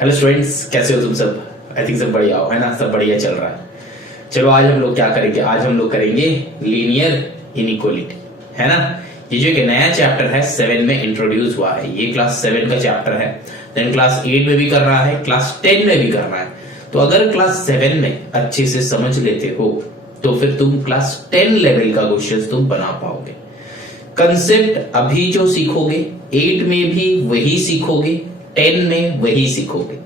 Hello students, कैसे हो तुम सब? आई थिंक सब बढ़िया हो, है ना? सब बढ़िया चल रहा है। चलो आज हम लोग क्या करेंगे? आज हम लोग करेंगे लीनियर इनइक्वालिटी, है ना? ये जो एक नया चैप्टर है 7 में इंट्रोड्यूस हुआ है। ये क्लास 7 का चैप्टर है। देन क्लास 8 में भी करना है, क्लास 10 में भी करना है। तो अगर क्लास 7 में अच्छे से समझ लेते हो तो फिर तुम क्लास 10 लेवल का क्वेश्चन तुम बना पाओगे। कंसेप्ट अभी जो सीखोगे 8 में भी वही सीखोगे, 10 में वही सीखोगे।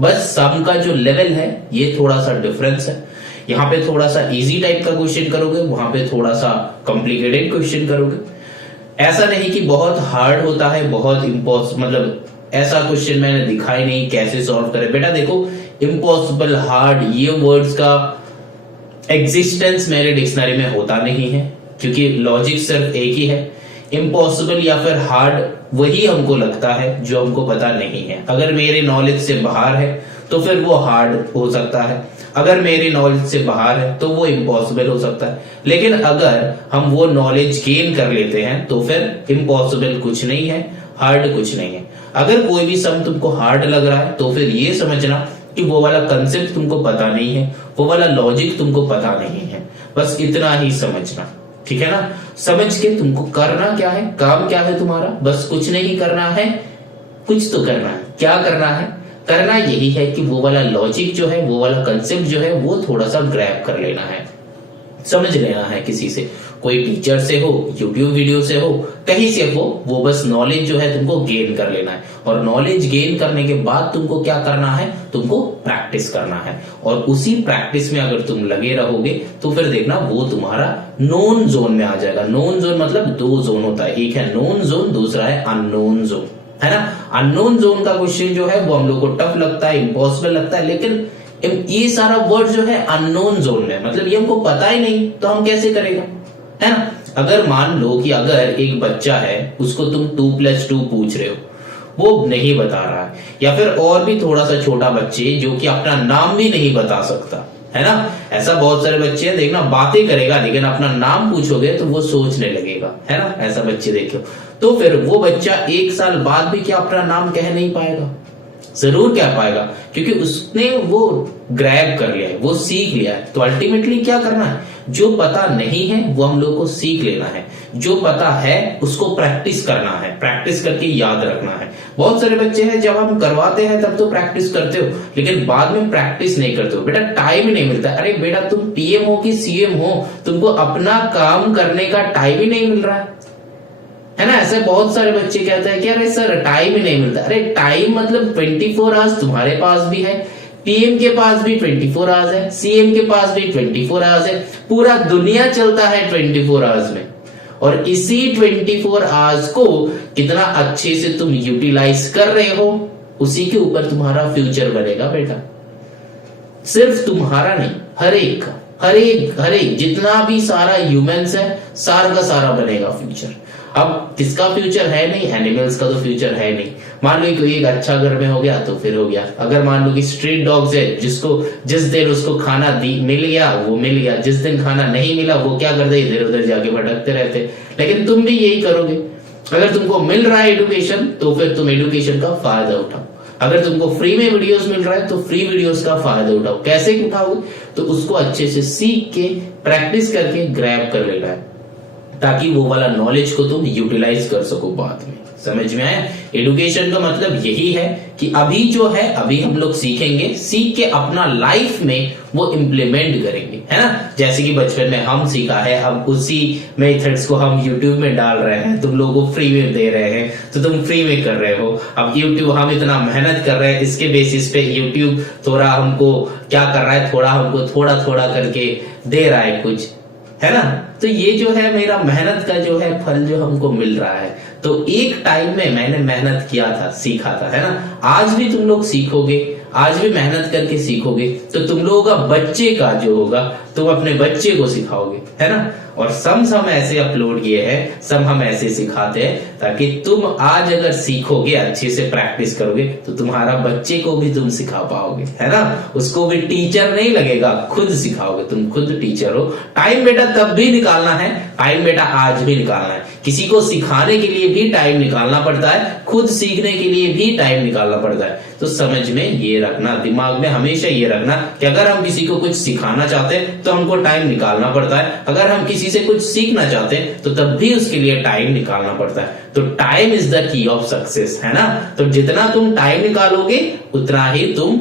बस सम का जो लेवल है ये थोड़ा सा डिफरेंस है। यहाँ पे थोड़ा सा इजी टाइप का क्वेश्चन करोगे, वहां पे थोड़ा सा कॉम्प्लिकेटेड क्वेश्चन करोगे। ऐसा नहीं कि बहुत हार्ड होता है, बहुत मतलब ऐसा क्वेश्चन मैंने दिखाई नहीं कैसे सॉल्व करे। बेटा देखो, इम्पॉसिबल, हार्ड, ये वर्ड्स का एग्जिस्टेंस मेरे डिक्शनरी में होता नहीं है, क्योंकि लॉजिक सिर्फ एक ही है। इम्पॉसिबल या फिर हार्ड वही हमको लगता है जो हमको पता नहीं है। अगर मेरे नॉलेज से बाहर है तो फिर वो हार्ड हो सकता है, अगर मेरी नॉलेज से बाहर है तो वो इम्पॉसिबल हो सकता है। लेकिन अगर हम वो नॉलेज गेन कर लेते हैं तो फिर इम्पॉसिबल कुछ नहीं है, हार्ड कुछ नहीं है। अगर कोई भी सम तुमको हार्ड लग रहा है तो फिर ये समझना कि वो वाला कंसेप्ट तुमको पता नहीं है, वो वाला लॉजिक तुमको पता नहीं है। बस इतना ही समझना, ठीक है ना? समझ के तुमको करना क्या है, काम क्या है तुम्हारा? बस कुछ नहीं करना है, कुछ तो करना है। क्या करना है? करना यही है कि वो वाला लॉजिक जो है, वो वाला कंसेप्ट जो है, वो थोड़ा सा ग्रैब कर लेना है, समझ लेना है किसी से, कोई टीचर से हो, यूट्यूब वीडियो से हो, कहीं से हो। वो बस नॉलेज जो है तुमको गेन कर लेना है। और नॉलेज गेन करने के बाद तुमको क्या करना है? तुमको प्रैक्टिस करना है। और उसी प्रैक्टिस में अगर तुम लगे रहोगे तो फिर देखना वो तुम्हारा नोन जोन में आ जाएगा। नोन जोन मतलब दो जोन होता है, एक है नोन जोन, दूसरा है अननोन जोन, है ना? अननोन जोन का क्वेश्चन जो है वो हम लोग को टफ लगता है, इम्पॉसिबल लगता है। लेकिन ये सारा वर्ड जो है अननोन जोन में, मतलब ये हमको पता ही नहीं तो हम कैसे करेगा, है ना? अगर मान लो कि अगर एक बच्चा है, उसको तुम 2+2 पूछ रहे हो, वो नहीं बता रहा है, या फिर और भी थोड़ा सा छोटा बच्चे जो कि अपना नाम भी नहीं बता सकता, है ना? ऐसा बहुत सारे बच्चे हैं, देखना बातें करेगा लेकिन अपना नाम पूछोगे तो वो सोचने लगेगा, है ना? ऐसा बच्चे देखो तो फिर वो बच्चा 1 साल बाद भी क्या अपना नाम कह नहीं पाएगा? जरूर कह पाएगा, क्योंकि उसने वो ग्रैब कर लिया है, वो सीख लिया है। तो अल्टीमेटली क्या करना है? जो पता नहीं है वो हम लोग को सीख लेना है, जो पता है उसको प्रैक्टिस करना है, प्रैक्टिस करके याद रखना है। बहुत सारे बच्चे हैं, जब हम करवाते हैं तब तो प्रैक्टिस करते हो, लेकिन बाद में प्रैक्टिस नहीं करते हो। बेटा टाइम ही नहीं मिलता। अरे बेटा तुम पीएम हो कि सीएम हो, तुमको अपना काम करने का टाइम ही नहीं मिल रहा है ना? ऐसे बहुत सारे बच्चे कहते हैं कि अरे सर टाइम ही नहीं मिलता। अरे टाइम मतलब 24 आवर्स तुम्हारे पास भी है, पीएम के पास भी 24 आवर्स है, सीएम के पास भी 24 आवर्स है। पूरा दुनिया चलता है 24 आवर्स में। और इसी 24 आवर्स को कितना अच्छे से तुम यूटिलाइज कर रहे हो, उसी के ऊपर तुम्हारा फ्यूचर बनेगा बेटा। सिर्फ तुम्हारा नहीं, हर एक का, हर एक जितना भी सारा ह्यूमंस है, सारा का सारा बनेगा फ्यूचर। अब किसका फ्यूचर है नहीं? एनिमल्स का तो फ्यूचर है नहीं। मान लो कोई एक अच्छा घर में हो गया तो फिर हो गया। अगर मान लो कि स्ट्रीट डॉग्स है, जिसको जिस दिन उसको खाना मिल गया वो मिल गया, जिस दिन खाना नहीं मिला वो क्या करते? इधर उधर जाके भटकते रहते। लेकिन तुम भी यही करोगे। अगर तुमको मिल रहा है एडुकेशन तो फिर तुम एडुकेशन का फायदा उठाओ। अगर तुमको फ्री में वीडियोस मिल रहा है तो फ्री वीडियोस का फायदा उठाओ। कैसे उठाओगे? तो उसको अच्छे से सीख के, प्रैक्टिस करके ग्रैब कर लेना है, ताकि वो वाला नॉलेज को तुम यूटिलाइज कर सको बाद में। समझ में आया? एडुकेशन का मतलब यही है कि अभी जो है अभी हम लोग सीखेंगे, सीख के अपना लाइफ में वो इम्प्लीमेंट करेंगे, है ना? जैसे कि बचपन में हम सीखा है, हम उसी मेथड्स को हम यूट्यूब में डाल रहे हैं, तुम लोगों को फ्री में दे रहे हैं तो तुम फ्री में कर रहे हो। अब यूट्यूब हम इतना मेहनत कर रहे हैं, इसके बेसिस पे यूट्यूब थोड़ा हमको क्या कर रहा है, थोड़ा हमको थोड़ा थोड़ा करके दे रहा है कुछ, है ना? तो ये जो है मेरा मेहनत का जो है फल जो हमको मिल रहा है। तो एक टाइम में मैंने मेहनत किया था, सीखा था, है ना? आज भी तुम लोग सीखोगे, आज भी मेहनत करके सीखोगे तो तुम लोगों का बच्चे का जो होगा तुम अपने बच्चे को सिखाओगे, है ना? और सम ऐसे अपलोड किए हैं, सम हम ऐसे सिखाते हैं ताकि तुम आज अगर सीखोगे, अच्छे से प्रैक्टिस करोगे तो तुम्हारा बच्चे को भी तुम सिखा पाओगे, है ना? उसको भी टीचर नहीं लगेगा, खुद सिखाओगे, तुम खुद टीचर हो। टाइम बेटा तब भी निकालना है, टाइम बेटा आज भी निकालना है, किसी को सिखाने के लिए भी टाइम निकालना पड़ता है, खुद सीखने के लिए भी टाइम निकालना पड़ता है। तो समझ में ये रखना, दिमाग में हमेशा ये रखना कि अगर हम किसी को कुछ सिखाना चाहते हैं तो हमको टाइम निकालना पड़ता है, अगर हम किसी से कुछ सीखना चाहते हैं तो तब भी उसके लिए टाइम निकालना पड़ता है। तो time is the key of success, है ना। तो जितना तुम टाइम निकालोगे उतना ही तुम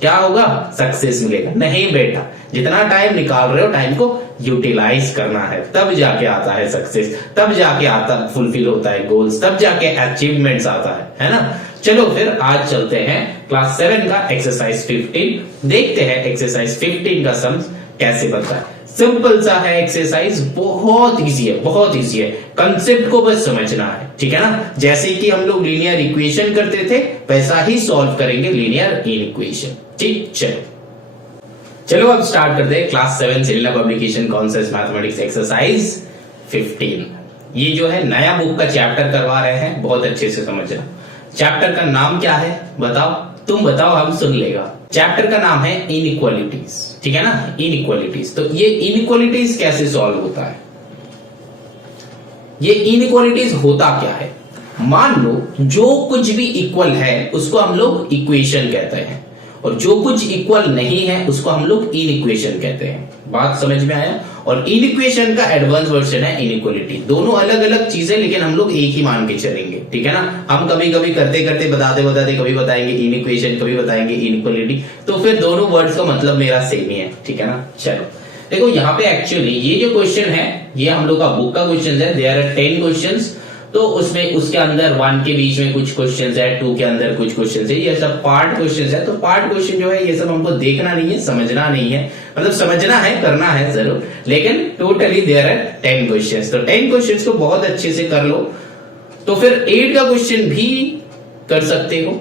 क्या होगा, सक्सेस मिलेगा। नहीं बेटा, जितना टाइम निकाल रहे हो टाइम को यूटिलाइज करना है, तब जाके आता है सक्सेस, तब जाके आता फुलफिल होता है गोल्स, तब जाके अचीवमेंट्स आता है ना। चलो फिर आज चलते हैं क्लास 7 का एक्सरसाइज 15, देखते हैं एक्सरसाइज 15 का सम कैसे बनता है। सिंपल सा है एक्सरसाइज, बहुत इजी है, बहुत इजी है, कंसेप्ट को बस समझना है, ठीक है ना। जैसे कि हम लोग लीनियर इक्वेशन करते थे वैसा ही सॉल्व करेंगे लीनियर इक्वेशन, ठीक। चलो अब स्टार्ट करते हैं क्लास 7 सिरिला पब्लिकेशन कॉन्सेप्ट्स मैथमेटिक्स एक्सरसाइज 15। ये जो है नया बुक का चैप्टर करवा रहे हैं, बहुत अच्छे से समझना। चैप्टर का नाम क्या है बताओ, तुम बताओ, हम सुन लेगा। चैप्टर का नाम है इनइक्वालिटीज, ठीक है ना, इनइक्वालिटीज। तो ये इनइक्वालिटीज कैसे सॉल्व होता है, ये इनइक्वालिटीज होता क्या है। मान लो जो कुछ भी इक्वल है उसको हम लोग इक्वेशन कहते हैं, और जो कुछ इक्वल नहीं है उसको हम लोग इनइक्वेशन कहते हैं। बात समझ में आया। और इनइक्वेशन का एडवांस वर्जन है इनइक्वालिटी। दोनों अलग अलग चीजें, लेकिन हम लोग एक ही मान के चलेंगे, ठीक है ना। हम कभी कभी करते करते बताते बताते कभी बताएंगे इनइक्वेशन, कभी बताएंगे इनइक्वालिटी, तो फिर दोनों वर्ड्स का मतलब मेरा सेम ही है, ठीक है ना। चलो देखो, यहाँ पे एक्चुअली ये जो क्वेश्चन है ये हम लोग का बुक का क्वेश्चन है। देयर आर 10 क्वेश्चंस, तो उसमें उसके अंदर 1 के बीच में कुछ क्वेश्चंस है, 2 के अंदर कुछ क्वेश्चंस है, ये सब पार्ट क्वेश्चंस है। तो पार्ट क्वेश्चन जो है ये सब हमको देखना नहीं है, समझना नहीं है, मतलब समझना है, करना है जरूर, लेकिन टोटली देयर आर 10 क्वेश्चंस। तो 10 क्वेश्चंस को बहुत अच्छे से कर लो, तो फिर 8 का क्वेश्चन भी कर सकते हो,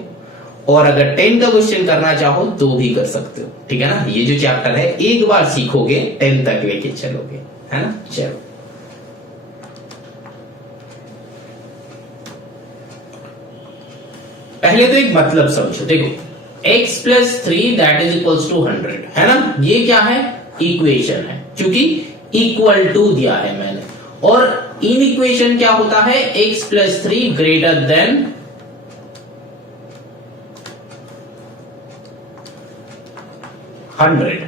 और अगर 10 का क्वेश्चन करना चाहो तो भी कर सकते हो, ठीक है ना। ये जो चैप्टर है एक बार सीखोगे 10 तक लेके चलोगे, है ना। चलो पहले तो एक मतलब समझो, देखो x + 3 that is equals to 100, है ना। ये क्या है, इक्वेशन है, क्योंकि इक्वल टू दिया है मैंने। और इन इक्वेशन क्या होता है, x + 3 greater than 100,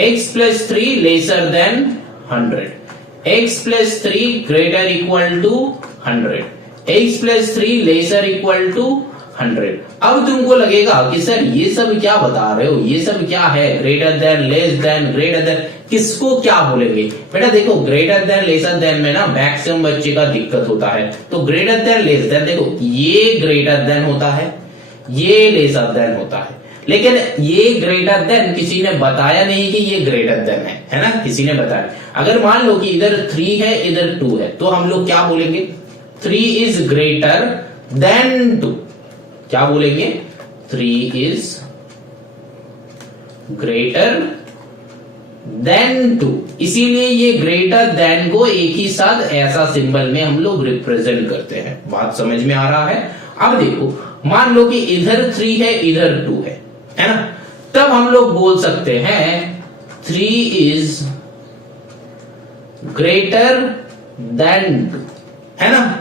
x + 3 lesser than 100, x + 3 greater equal to 100, x + 3 lesser equal to 100। अब तुमको लगेगा कि सर ये सब क्या बता रहे हो, ये सब क्या है, greater than, less than, greater then, किसको क्या बोलेंगे। बेटा देखो, ग्रेटर देन लेसर देन में ना मैक्सिमम बच्चे का दिक्कत होता है। तो ग्रेटर देन लेस देन, देखो ये ग्रेटर देन होता है, ये लेसर देन होता है, लेकिन ये ग्रेटर देन किसी ने बताया नहीं कि ये ग्रेटर देन है ना, किसी ने बताया। अगर मान लो कि इधर 3 है इधर 2 है, तो हम लोग क्या बोलेंगे, 3 इज ग्रेटर देन 2, क्या बोलेंगे, 3 इज ग्रेटर देन 2। इसीलिए ये ग्रेटर देन को एक ही साथ ऐसा सिंबल में हम लोग रिप्रेजेंट करते हैं। बात समझ में आ रहा है। अब देखो, मान लो कि इधर 3 है इधर 2 है ना, तब हम लोग बोल सकते हैं 3 इज ग्रेटर देन 2, है ना।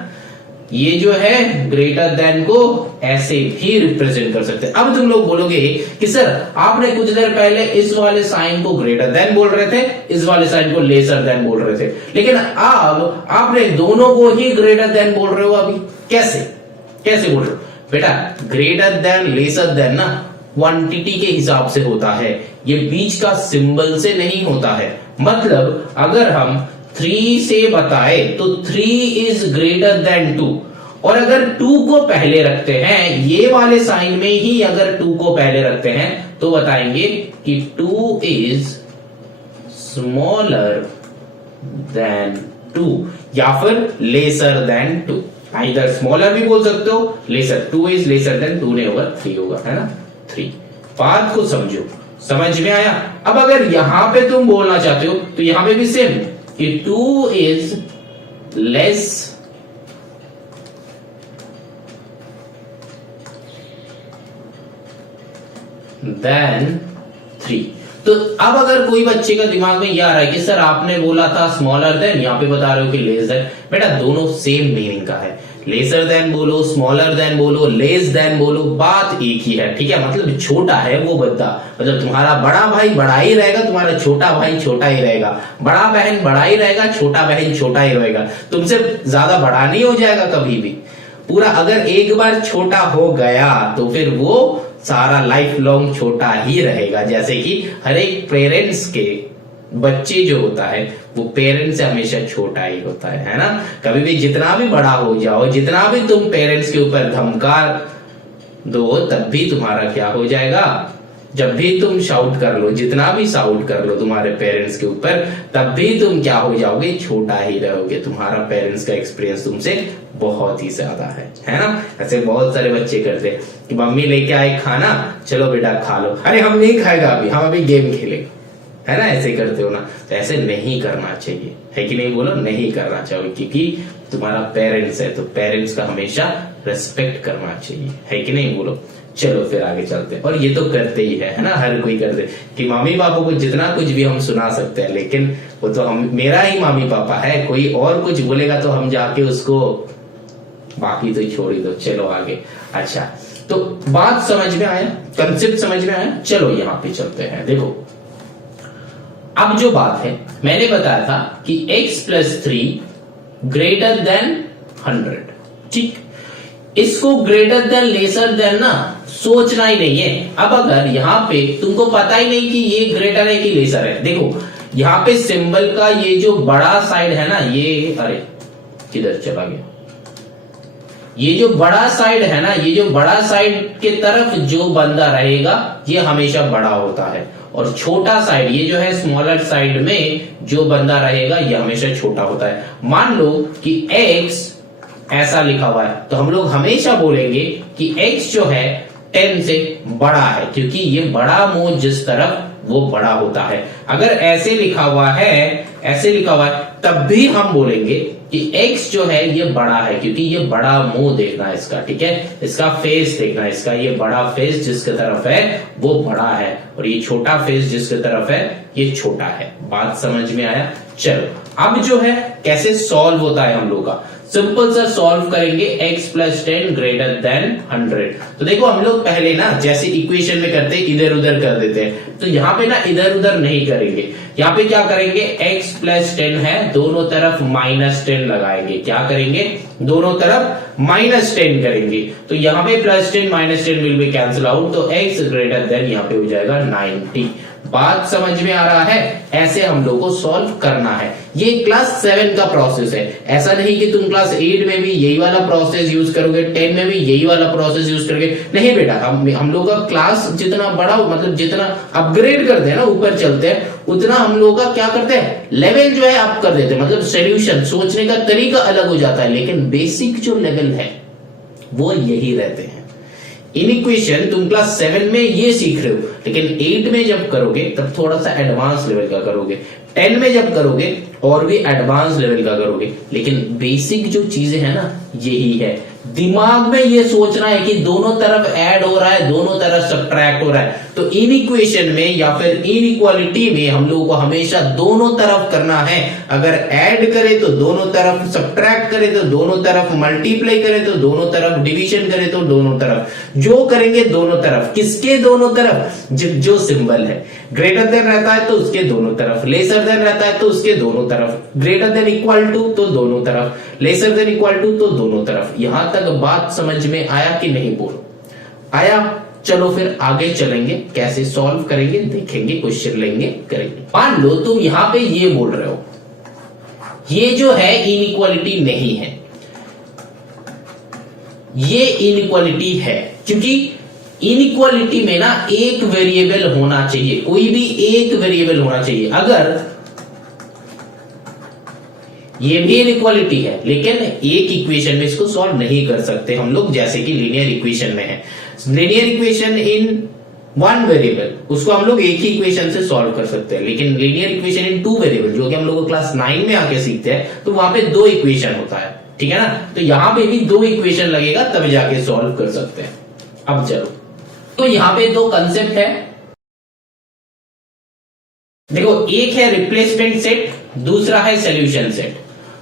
ये जो है ग्रेटर देन को ऐसे भी रिप्रेजेंट कर सकते हैं। अब तुम लोग बोलोगे कि सर आपने कुछ देर पहले इस वाले साइन को ग्रेटर देन बोल रहे थे, इस वाले साइन को लेसर देन बोल रहे थे, लेकिन अब आपने दोनों को ही ग्रेटर देन बोल रहे हो। अभी कैसे कैसे बोल रहे हो बेटा, ग्रेटर देन लेसर देन ना क्वांटिटी के हिसाब से होता है, ये बीच का सिंबल से नहीं होता है। मतलब अगर हम 3 से बताए तो 3 इज ग्रेटर देन 2, और अगर 2 को पहले रखते हैं, ये वाले साइन में ही अगर 2 को पहले रखते हैं तो बताएंगे कि 2 इज स्मॉलर देन 2, या फिर लेसर देन 2। इधर स्मॉलर भी बोल सकते हो, लेसर, 2 इज लेसर देन 2 नहीं होगा, 3 होगा, है ना, 3। बात को समझो, समझ में आया। अब अगर यहां पे तुम बोलना चाहते हो तो यहां पे भी सेम कि 2 इज लेस देन 3। तो अब अगर कोई बच्चे का दिमाग में ये आ रहा है कि सर आपने बोला था स्मॉलर देन, यहाँ पे बता रहे हो कि लेस देन, बेटा दोनों सेम मीनिंग का है। लेसर देन बोलो, स्मॉलर देन बोलो, लेस देन बोलो, बात एक ही है, ठीक है। मतलब छोटा है वो बद्दा, मतलब तुम्हारा बड़ा भाई बड़ा ही रहेगा, तुम्हारा छोटा भाई छोटा ही रहेगा, बड़ा बहन बड़ा ही रहेगा, छोटा बहन छोटा ही रहेगा, तुमसे ज्यादा बड़ा नहीं हो जाएगा कभी भी। पूरा अगर एक बार छोटा हो गया तो फिर वो सारा लाइफ लॉन्ग छोटा ही रहेगा। जैसे कि हर एक पेरेंट्स के बच्चे जो होता है वो पेरेंट्स से हमेशा छोटा ही होता है ना। कभी भी जितना भी बड़ा हो जाओ, जितना भी तुम पेरेंट्स के ऊपर धमका दो, तब भी तुम्हारा क्या हो जाएगा, जब भी तुम शाउट कर लो, जितना भी शाउट कर लो तुम्हारे पेरेंट्स के ऊपर, तब भी तुम क्या हो जाओगे, छोटा ही रहोगे। तुम्हारा पेरेंट्स का एक्सपीरियंस तुमसे बहुत ही ज्यादा है ना। ऐसे बहुत सारे बच्चे करते हैं कि मम्मी लेके आए खाना, चलो बेटा खा लो, अरे हम नहीं खाएगा अभी, हम अभी गेम खेलेंगे, है ना। ऐसे करते हो ना, तो ऐसे नहीं करना चाहिए, है कि नहीं बोलो, नहीं करना चाहिए, क्योंकि तुम्हारा पेरेंट्स है तो पेरेंट्स का हमेशा रेस्पेक्ट करना चाहिए, है कि नहीं बोलो। चलो फिर आगे चलते हैं। और ये तो करते ही है ना, हर कोई करते कि मम्मी पापा को जितना कुछ भी हम सुना सकते हैं, लेकिन वो तो हम, मेरा ही मम्मी पापा है, कोई और कुछ बोलेगा तो हम जाके उसको, बाकी तो छोड़ ही दो। चलो आगे। अच्छा, तो बात समझ में आया, कंसेप्ट समझ में आया। चलो यहाँ पे चलते हैं। देखो अब जो बात है, मैंने बताया था कि x प्लस 3 ग्रेटर देन 100, ठीक। इसको ग्रेटर देन लेसर देन ना सोचना ही नहीं है। अब अगर यहाँ पे तुमको पता ही नहीं कि ये ग्रेटर है कि लेसर है, देखो यहाँ पे सिंबल का ये जो बड़ा साइड है ना, ये, अरे किधर चला गया, ये जो बड़ा साइड है ना, ये जो बड़ा साइड के तरफ जो बंदा रहेगा ये हमेशा बड़ा होता है, और छोटा साइड, ये जो है स्मॉलर साइड में जो बंदा रहेगा ये हमेशा छोटा होता है। मान लो कि x ऐसा लिखा हुआ है, तो हम लोग हमेशा बोलेंगे कि x जो है 10 से बड़ा है, क्योंकि ये बड़ा मुंह जिस तरफ वो बड़ा होता है। अगर ऐसे लिखा हुआ है, ऐसे लिखा हुआ है, तब भी हम बोलेंगे कि x जो है ये बड़ा है, क्योंकि ये बड़ा मुंह देखना है इसका, ठीक है, इसका फेस देखना है इसका, ये बड़ा फेस जिसके तरफ है वो बड़ा है, और ये छोटा फेस जिसके तरफ है ये छोटा है। बात समझ में आया। चलो अब जो है कैसे सॉल्व होता है हम लोग का, सिंपल सा सॉल्व करेंगे। x plus 10 greater than 100। तो देखो हम लोग पहले ना जैसे इक्वेशन में करते इधर उधर कर देते हैं, तो यहाँ पे ना इधर उधर नहीं करेंगे। यहाँ पे क्या करेंगे, x प्लस 10 है, दोनों तरफ माइनस 10 लगाएंगे। क्या करेंगे, दोनों तरफ माइनस 10 करेंगे। तो यहाँ पे plus 10 minus 10 will be cancel out, तो x ग्रेटर देन यहाँ पे हो जाएगा 90। बात समझ में आ रहा है। ऐसे हम लोग को सॉल्व करना है। ये क्लास 7 का प्रोसेस है, ऐसा नहीं कि तुम क्लास 8 में भी यही वाला प्रोसेस यूज करोगे, 10 में भी यही वाला प्रोसेस यूज करोगे। नहीं बेटा, हम लोग का क्लास जितना बड़ा, मतलब जितना अपग्रेड करते हैं ना, ऊपर चलते हैं, उतना हम लोग का क्या करते हैं, लेवल जो है अप कर देते हैं। मतलब सोल्यूशन सोचने का तरीका अलग हो जाता है, लेकिन बेसिक जो लेवल है वो यही रहते हैं। इनइक्वेशन तुम क्लास 7 में ये सीख रहे हो, लेकिन 8 में जब करोगे तब थोड़ा सा एडवांस लेवल का करोगे, 10 में जब करोगे और भी एडवांस लेवल का करोगे। लेकिन बेसिक जो चीजें है ना यही है। दिमाग में ये सोचना है कि दोनों तरफ ऐड हो रहा है, दोनों तरफ सब्ट्रैक्ट हो रहा है। तो इन इक्वेशन में या फिर इनइक्वालिटी में हम लोगों को हमेशा दोनों तरफ करना है। अगर ऐड करे तो दोनों तरफ, सब्ट्रैक्ट करे तो दोनों तरफ, मल्टीप्लाई करे तो दोनों तरफ, डिवीजन करे तो दोनों तरफ, जो करेंगे दोनों तरफ। किसके दोनों तरफ, जो सिंबल है ग्रेटर देन रहता है तो उसके दोनों तरफ, लेसर देन रहता है तो उसके दोनों तरफ, ग्रेटर देन इक्वल टू तो दोनों तरफ, लेसर देन इक्वल टू तो दोनों तरफ। यहां तक बात समझ में आया कि नहीं, बोलो आया। चलो फिर आगे चलेंगे, कैसे सॉल्व करेंगे देखेंगे, क्वेश्चन लेंगे करेंगे। मान लो तुम यहां पे ये बोल रहे हो, ये जो है इनइक्वालिटी नहीं है, ये इनइक्वालिटी है, क्योंकि इनइक्वालिटी में ना एक वेरिएबल होना चाहिए, कोई भी एक वेरिएबल होना चाहिए। अगर ये भी इनइक्वालिटी है, लेकिन एक इक्वेशन में इसको सॉल्व नहीं कर सकते हम लोग, जैसे कि लीनियर इक्वेशन में है। Linear equation in one variable, उसको हम लोग एक ही इक्वेशन से सॉल्व कर सकते हैं, लेकिन linear equation in two variable, जो कि हम लोग क्लास 9 में आके सीखते हैं, तो वहां पे दो इक्वेशन होता है, ठीक है ना। तो यहां पे भी दो इक्वेशन लगेगा तब जाके सॉल्व कर सकते हैं। अब चलो, तो यहां पे दो कंसेप्ट है, देखो, एक है रिप्लेसमेंट सेट, दूसरा है सॉल्यूशन सेट।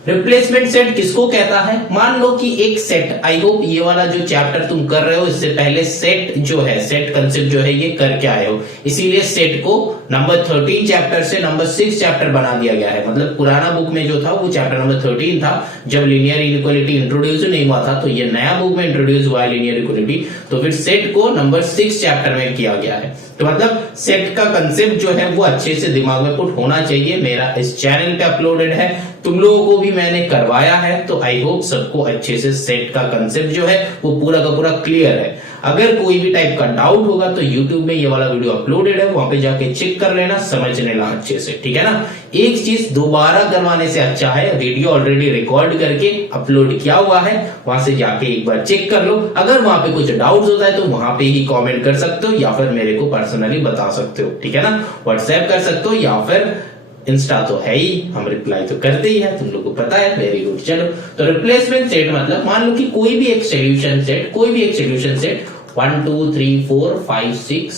रिप्लेसमेंट सेट किसको कहता है? मान लो कि एक सेट, आई होप ये वाला जो चैप्टर तुम कर रहे हो इससे पहले सेट जो है, सेट कंसेप्ट जो है ये करके आए हो, इसीलिए सेट को नंबर 13 चैप्टर से नंबर 6 चैप्टर बना दिया गया है। मतलब पुराना बुक में जो था वो चैप्टर नंबर 13 था, जब लीनियर इनइक्वालिटी इंट्रोड्यूस नहीं हुआ था, तो ये नया बुक में इंट्रोड्यूस हुआ है लीनियर इक्वालिटी, तो फिर सेट को नंबर 6 चैप्टर में किया गया है। तो मतलब सेट का कंसेप्ट जो है वो अच्छे से दिमाग में पुट होना चाहिए। मेरा इस चैनल पे अपलोडेड है, तुम लोगों को भी मैंने करवाया है, तो आई होप सबको अच्छे से सेट का कंसेप्ट जो है वो पूरा का पूरा क्लियर है। अगर कोई भी टाइप का डाउट होगा तो YouTube में ये वाला वीडियो अपलोडेड है, वहां पे जाके चेक कर लेना, समझ लेना अच्छे से, ठीक है ना। एक चीज दोबारा करवाने से अच्छा है, वीडियो ऑलरेडी रिकॉर्ड करके अपलोड किया हुआ है, वहां से जाके एक बार चेक कर लो। अगर वहां पे कुछ डाउट होता है तो वहां पे ही कॉमेंट कर सकते हो, या फिर मेरे को पर्सनली बता सकते हो, ठीक है ना। व्हाट्सएप कर सकते हो या फिर इंस्टा तो है ही, हम रिप्लाई तो करते ही है, तुम लोग को पता है। Very good. चलो, तो रिप्लेसमेंट सेट मतलब मान लो कि कोई भी एक सॉल्यूशन सेट, 1 2 3 4 5 6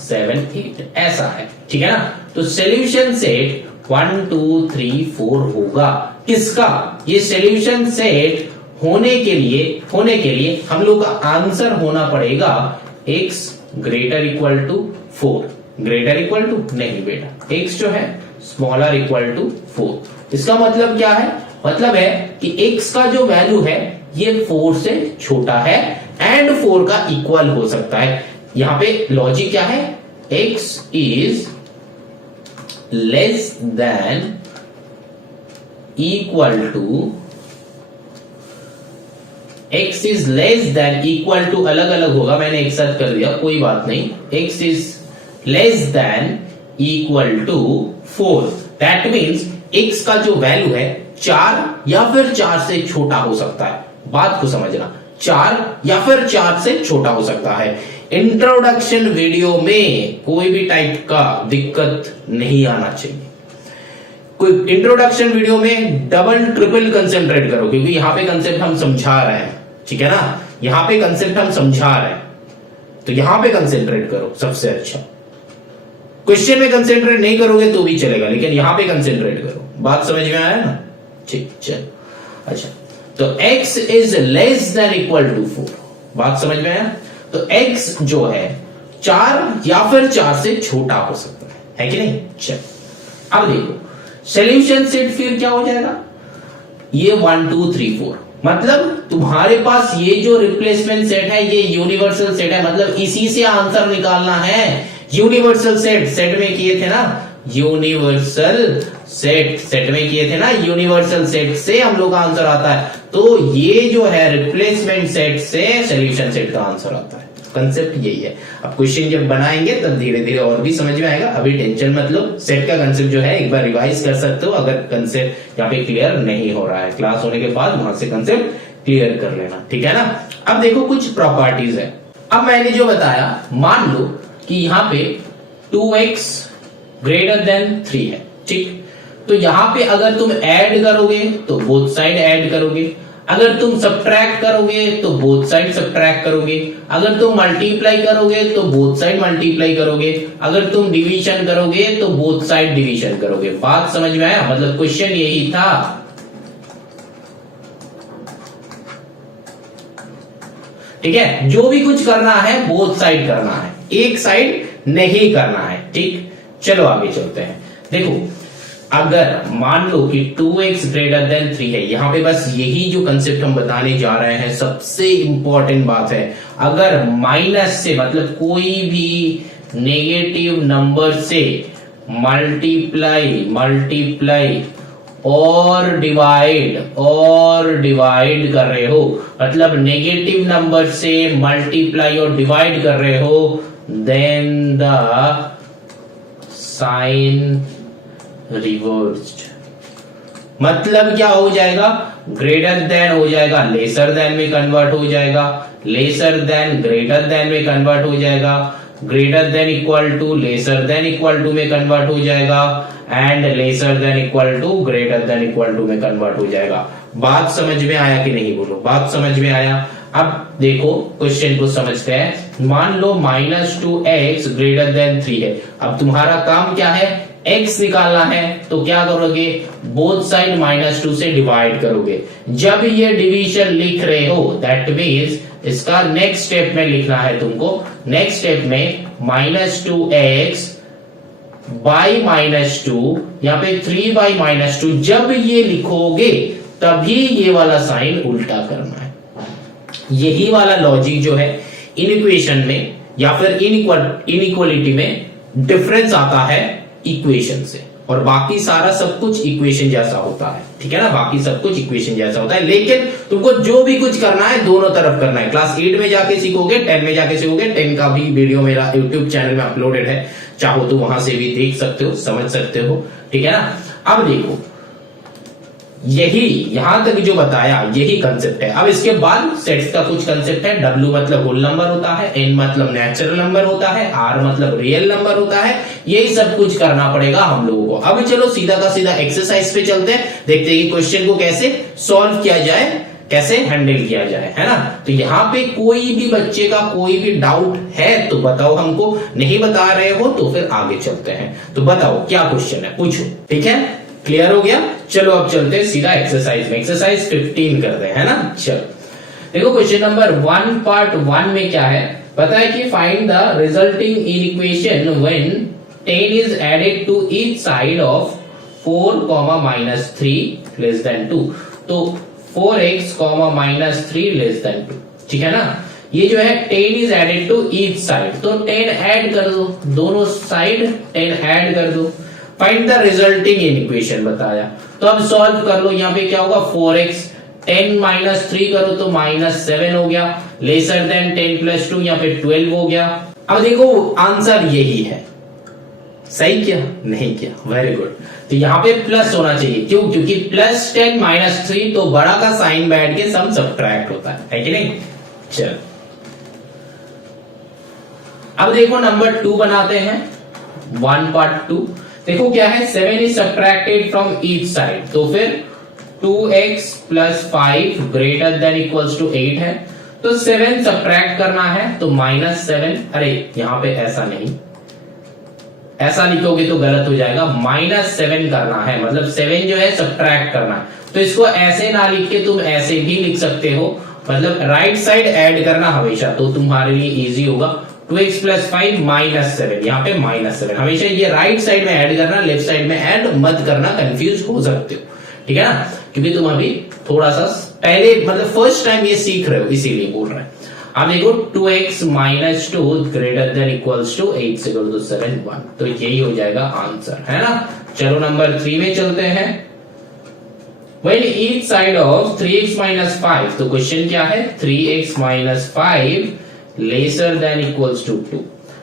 7 8 ऐसा है, ठीक है ना। तो सॉल्यूशन सेट 1 2 3 4 होगा किसका? ये सॉल्यूशन सेट होने के लिए हम लोग का आंसर होना पड़ेगा x greater equal to 4। Greater equal to नहीं बेटा, x जो है स्मॉलर इक्वल टू 4। इसका मतलब क्या है? मतलब है कि x का जो वैल्यू है ये 4 से छोटा है एंड 4 का इक्वल हो सकता है। यहां पे लॉजिक क्या है? x is less than equal to, x is less than equal to अलग अलग होगा, मैंने एक साथ कर दिया, कोई बात नहीं। x is less than equal to 4। That means x का जो वैल्यू है 4 या फिर 4 से छोटा हो सकता है। बात को समझना, 4 या फिर 4 से छोटा हो सकता है। इंट्रोडक्शन वीडियो में कोई भी टाइप का दिक्कत नहीं आना चाहिए। कोई इंट्रोडक्शन वीडियो में डबल ट्रिपल कंसेंट्रेट करो, क्योंकि यहां पे कंसेप्ट हम समझा रहे हैं, ठीक है ना। यहां पे कंसेप्ट हम समझा रहे हैं, तो यहां पे कंसेंट्रेट करो सबसे अच्छा। क्वेश्चन में कंसेंट्रेट नहीं करोगे तो भी चलेगा, लेकिन यहां पे कंसेंट्रेट करो। बात समझ में आया ना? ठीक, चलो अच्छा। तो x is less than equal to 4। बात समझ में आया? तो x जो है 4 या फिर 4 से छोटा हो सकता है कि नहीं? चलो अब देखो सॉल्यूशन सेट फिर क्या हो जाएगा? ये 1 2 3 4 मतलब तुम्हारे पास ये जो रिप्लेसमेंट सेट है ये यूनिवर्सल सेट है, मतलब इसी से आंसर निकालना है। यूनिवर्सल सेट में किए थे ना, यूनिवर्सल सेट में किए थे ना, यूनिवर्सल सेट से हम लोग का आंसर आता है। तो ये जो है रिप्लेसमेंट सेट से सॉल्यूशन सेट का आंसर आता है। कंसेप्ट यही है। अब क्वेश्चन जब बनाएंगे तब धीरे धीरे और भी समझ में आएगा। अभी टेंशन मत लो, सेट का कंसेप्ट जो है एक बार रिवाइज कर सकते हो अगर कंसेप्ट यहाँ पे क्लियर नहीं हो रहा है। क्लास होने के बाद वहां से कंसेप्ट क्लियर कर लेना, ठीक है ना। अब देखो कुछ प्रॉपर्टीज है। अब मैंने जो बताया, मान लो कि यहाँ पे 2x ग्रेटर देन 3 है, ठीक। तो यहां पे अगर तुम ऐड करोगे तो बोथ साइड ऐड करोगे, अगर तुम सब्ट्रैक्ट करोगे तो बोथ साइड सब्ट्रैक्ट करोगे, अगर तुम मल्टीप्लाई करोगे तो बोथ साइड मल्टीप्लाई करोगे, अगर तुम डिवीजन करोगे तो बोथ साइड डिवीजन करोगे। बात समझ में आया? मतलब क्वेश्चन यही था। ठीक है, जो भी कुछ करना है बोथ साइड करना है, एक साइड नहीं करना है, ठीक। चलो आगे चलते हैं। देखो अगर मान लो कि 2x ग्रेटर देन 3 है, यहां पे बस यही जो कंसेप्ट हम बताने जा रहे हैं सबसे इंपॉर्टेंट बात है। अगर माइनस से मतलब कोई भी नेगेटिव नंबर से मल्टीप्लाई और डिवाइड कर रहे हो, मतलब नेगेटिव नंबर से मल्टीप्लाई और डिवाइड कर रहे हो, देन द साइन रिवर्स्ड। मतलब क्या हो जाएगा? ग्रेटर देन हो जाएगा लेसर देन में कन्वर्ट हो जाएगा, लेसर देन ग्रेटर देन में कन्वर्ट हो जाएगा, greater than equal to lesser than equal to में कन्वर्ट हो जाएगा, and lesser than equal to greater than equal to में कन्वर्ट हो जाएगा। बात समझ में आया कि नहीं? बोलो, बात समझ में आया? अब देखो क्वेश्चन को समझते हैं। मान लो -2x ग्रेटर देन 3 है। अब तुम्हारा काम क्या है, x निकालना है, तो क्या करोगे, बोथ साइड -2 से डिवाइड करोगे। जब ये डिवीजन लिख रहे हो दैट मीन्स इसका नेक्स्ट स्टेप में लिखना है तुमको। नेक्स्ट स्टेप में -2x बाई -2, यहाँ पे 3 बाई -2, जब ये लिखोगे तभी ये वाला साइन उल्टा करना है। यही वाला लॉजिक जो है इन इक्वेशन में या फिर इनइक्वालिटी में डिफरेंस आता है इक्वेशन से, और बाकी सारा सब कुछ इक्वेशन जैसा होता है, ठीक है ना, बाकी सब कुछ इक्वेशन जैसा होता है। लेकिन तुमको जो भी कुछ करना है दोनों तरफ करना है। क्लास 8 में जाके सीखोगे, 10 में जाके सीखोगे। 10 का भी वीडियो मेरा यूट्यूब चैनल में अपलोडेड है, चाहो तो वहां से भी देख सकते हो, समझ सकते हो, ठीक है ना। अब देखो यही यहां तक जो बताया यही कंसेप्ट है। अब इसके बाद सेट्स का कुछ कंसेप्ट है। W मतलब होल नंबर होता है, N मतलब नेचुरल नंबर होता है, R मतलब रियल नंबर होता है। यही सब कुछ करना पड़ेगा हम लोगों को। अब चलो सीधा का सीधा एक्सरसाइज पे चलते हैं, देखते हैं कि क्वेश्चन को कैसे सॉल्व किया जाए, कैसे हैंडल किया जाए, है ना। तो यहाँ पे कोई भी बच्चे का कोई भी डाउट है तो बताओ हमको, नहीं बता रहे हो तो फिर आगे चलते हैं। तो बताओ क्या क्वेश्चन है, पूछो, ठीक है, क्लियर हो गया। चलो अब चलते हैं सीधा एक्सरसाइज में। एक्सरसाइज 15 करते हैं, है ना। चलो देखो क्वेश्चन नंबर 1 पार्ट 1 में क्या है, पता है कि find the resulting inequation when 10 is added to each side of 4, -3 less than 2। तो 4x, -3 लेस देन 2, ठीक है ना। ये जो है 10 is added to each side, तो 10 ऐड कर दो, दोनों साइड 10 ऐड कर दो। Find the resulting in equation बताया, तो अब सॉल्व कर लो। यहाँ पे क्या होगा, 4x 10 -3 करो तो -7 हो गया, लेसर देन 10 + 2, यहाँ पे 12 हो गया। अब देखो आंसर यही है, सही किया नहीं किया, वेरी गुड। तो यहाँ पे प्लस होना चाहिए, क्यों, क्योंकि +10 -3 तो बड़ा का साइन बैठ के सम सब्ट्रैक्ट होता है कि नहीं। चल अब देखो नंबर 2 बनाते हैं, 1 पार्ट 2। देखो क्या है, 7 is subtracted from each side, तो फिर 2x + 5 greater than equals to 8 है, तो 7 सब्ट्रैक्ट करना है, तो -7। अरे यहां पे ऐसा नहीं, ऐसा लिखोगे तो गलत हो जाएगा, -7 करना है, मतलब 7 जो है सब्ट्रैक्ट करना है। तो इसको ऐसे ना लिख के तुम ऐसे भी लिख सकते हो, मतलब राइट साइड ऐड करना हमेशा, तो तुम्हारे लिए इजी होगा। 2x + 5 -7, यहाँ पे -7, हमेशा ये राइट साइड में ऐड करना, लेफ्ट साइड में ऐड मत करना, कंफ्यूज हो सकते हो, ठीक है ना, क्योंकि तुम अभी थोड़ा सा पहले मतलब फर्स्ट टाइम ये सीख रहे हो, इसीलिए बोल रहे हैं। अब देखो 2x - 2 greater than equals to 8 से करो तो 7 1, तो यही हो जाएगा आंसर, है ना। चलो नंबर 3 में चलते हैं। When each side of 3x - 5, तो क्वेश्चन क्या है, 3x - 5 lesser than equals to 2।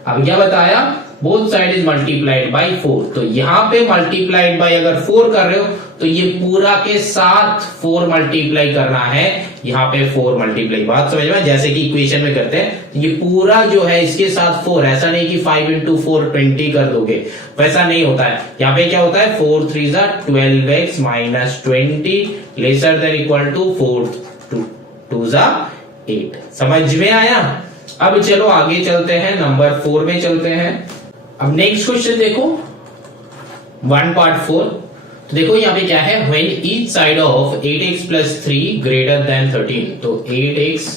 अब क्या बताया, both side is multiplied by 4, तो यहाँ पे मल्टीप्लाइड बाई अगर 4 कर रहे हो तो ये पूरा के साथ 4 मल्टीप्लाई करना है, यहाँ पे 4 मल्टीप्लाई, बात समझ में, जैसे कि इक्वेशन में करते हैं, ये पूरा जो है इसके साथ 4, ऐसा नहीं कि 5 × 4 20 कर दोगे, वैसा नहीं होता है। यहाँ पे क्या होता है, 4 3 12x - 20 laser than equal to 4 2 8। समझ में आया। अब चलो आगे चलते हैं, नंबर 4 में चलते हैं। अब नेक्स्ट क्वेश्चन देखो, 1 पार्ट 4। तो देखो यहाँ पे क्या है, when each side of 8x + 3 greater then 13, तो 8x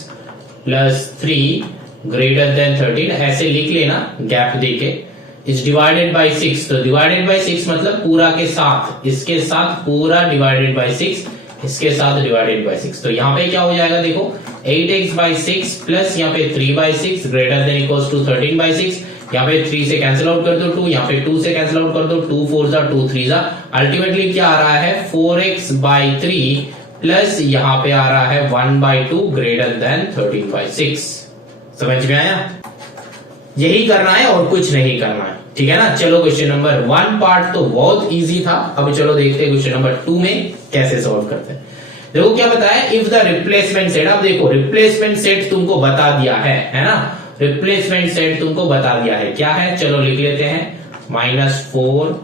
+ 3 ग्रेटर देन 13 ऐसे लिख लेना गैप देके, इज डिवाइडेड बाई 6, तो डिवाइडेड बाई 6 मतलब पूरा के साथ, इसके साथ पूरा डिवाइडेड बाई 6, इसके साथ डिवाइडेड बाई 6, तो यहाँ पे क्या हो जाएगा, देखो 8x/6 प्लस यहाँ पे 3/6 ग्रेटर देन इक्वल्स टू 13/6, यहाँ पे 3 से कैंसिल आउट कर दो 2, यहाँ पे 2 से कैंसिल आउट कर दो 2 4 2 3 अल्टीमेटली क्या आ रहा है 4x/3 प्लस यहाँ पे आ रहा है 1/2 ग्रेटर देन 13/6। समझ में आया, यही करना है और कुछ नहीं करना है, ठीक है ना। चलो क्वेश्चन नंबर 1 पार्ट तो बहुत इजी था, अब चलो देखते हैं क्वेश्चन नंबर 2 में कैसे सॉल्व करते हैं। देखो क्या बताया, इफ द रिप्लेसमेंट सेट, अब देखो रिप्लेसमेंट सेट तुमको बता दिया है ना, रिप्लेसमेंट सेट तुमको बता दिया है, क्या है चलो लिख लेते हैं -4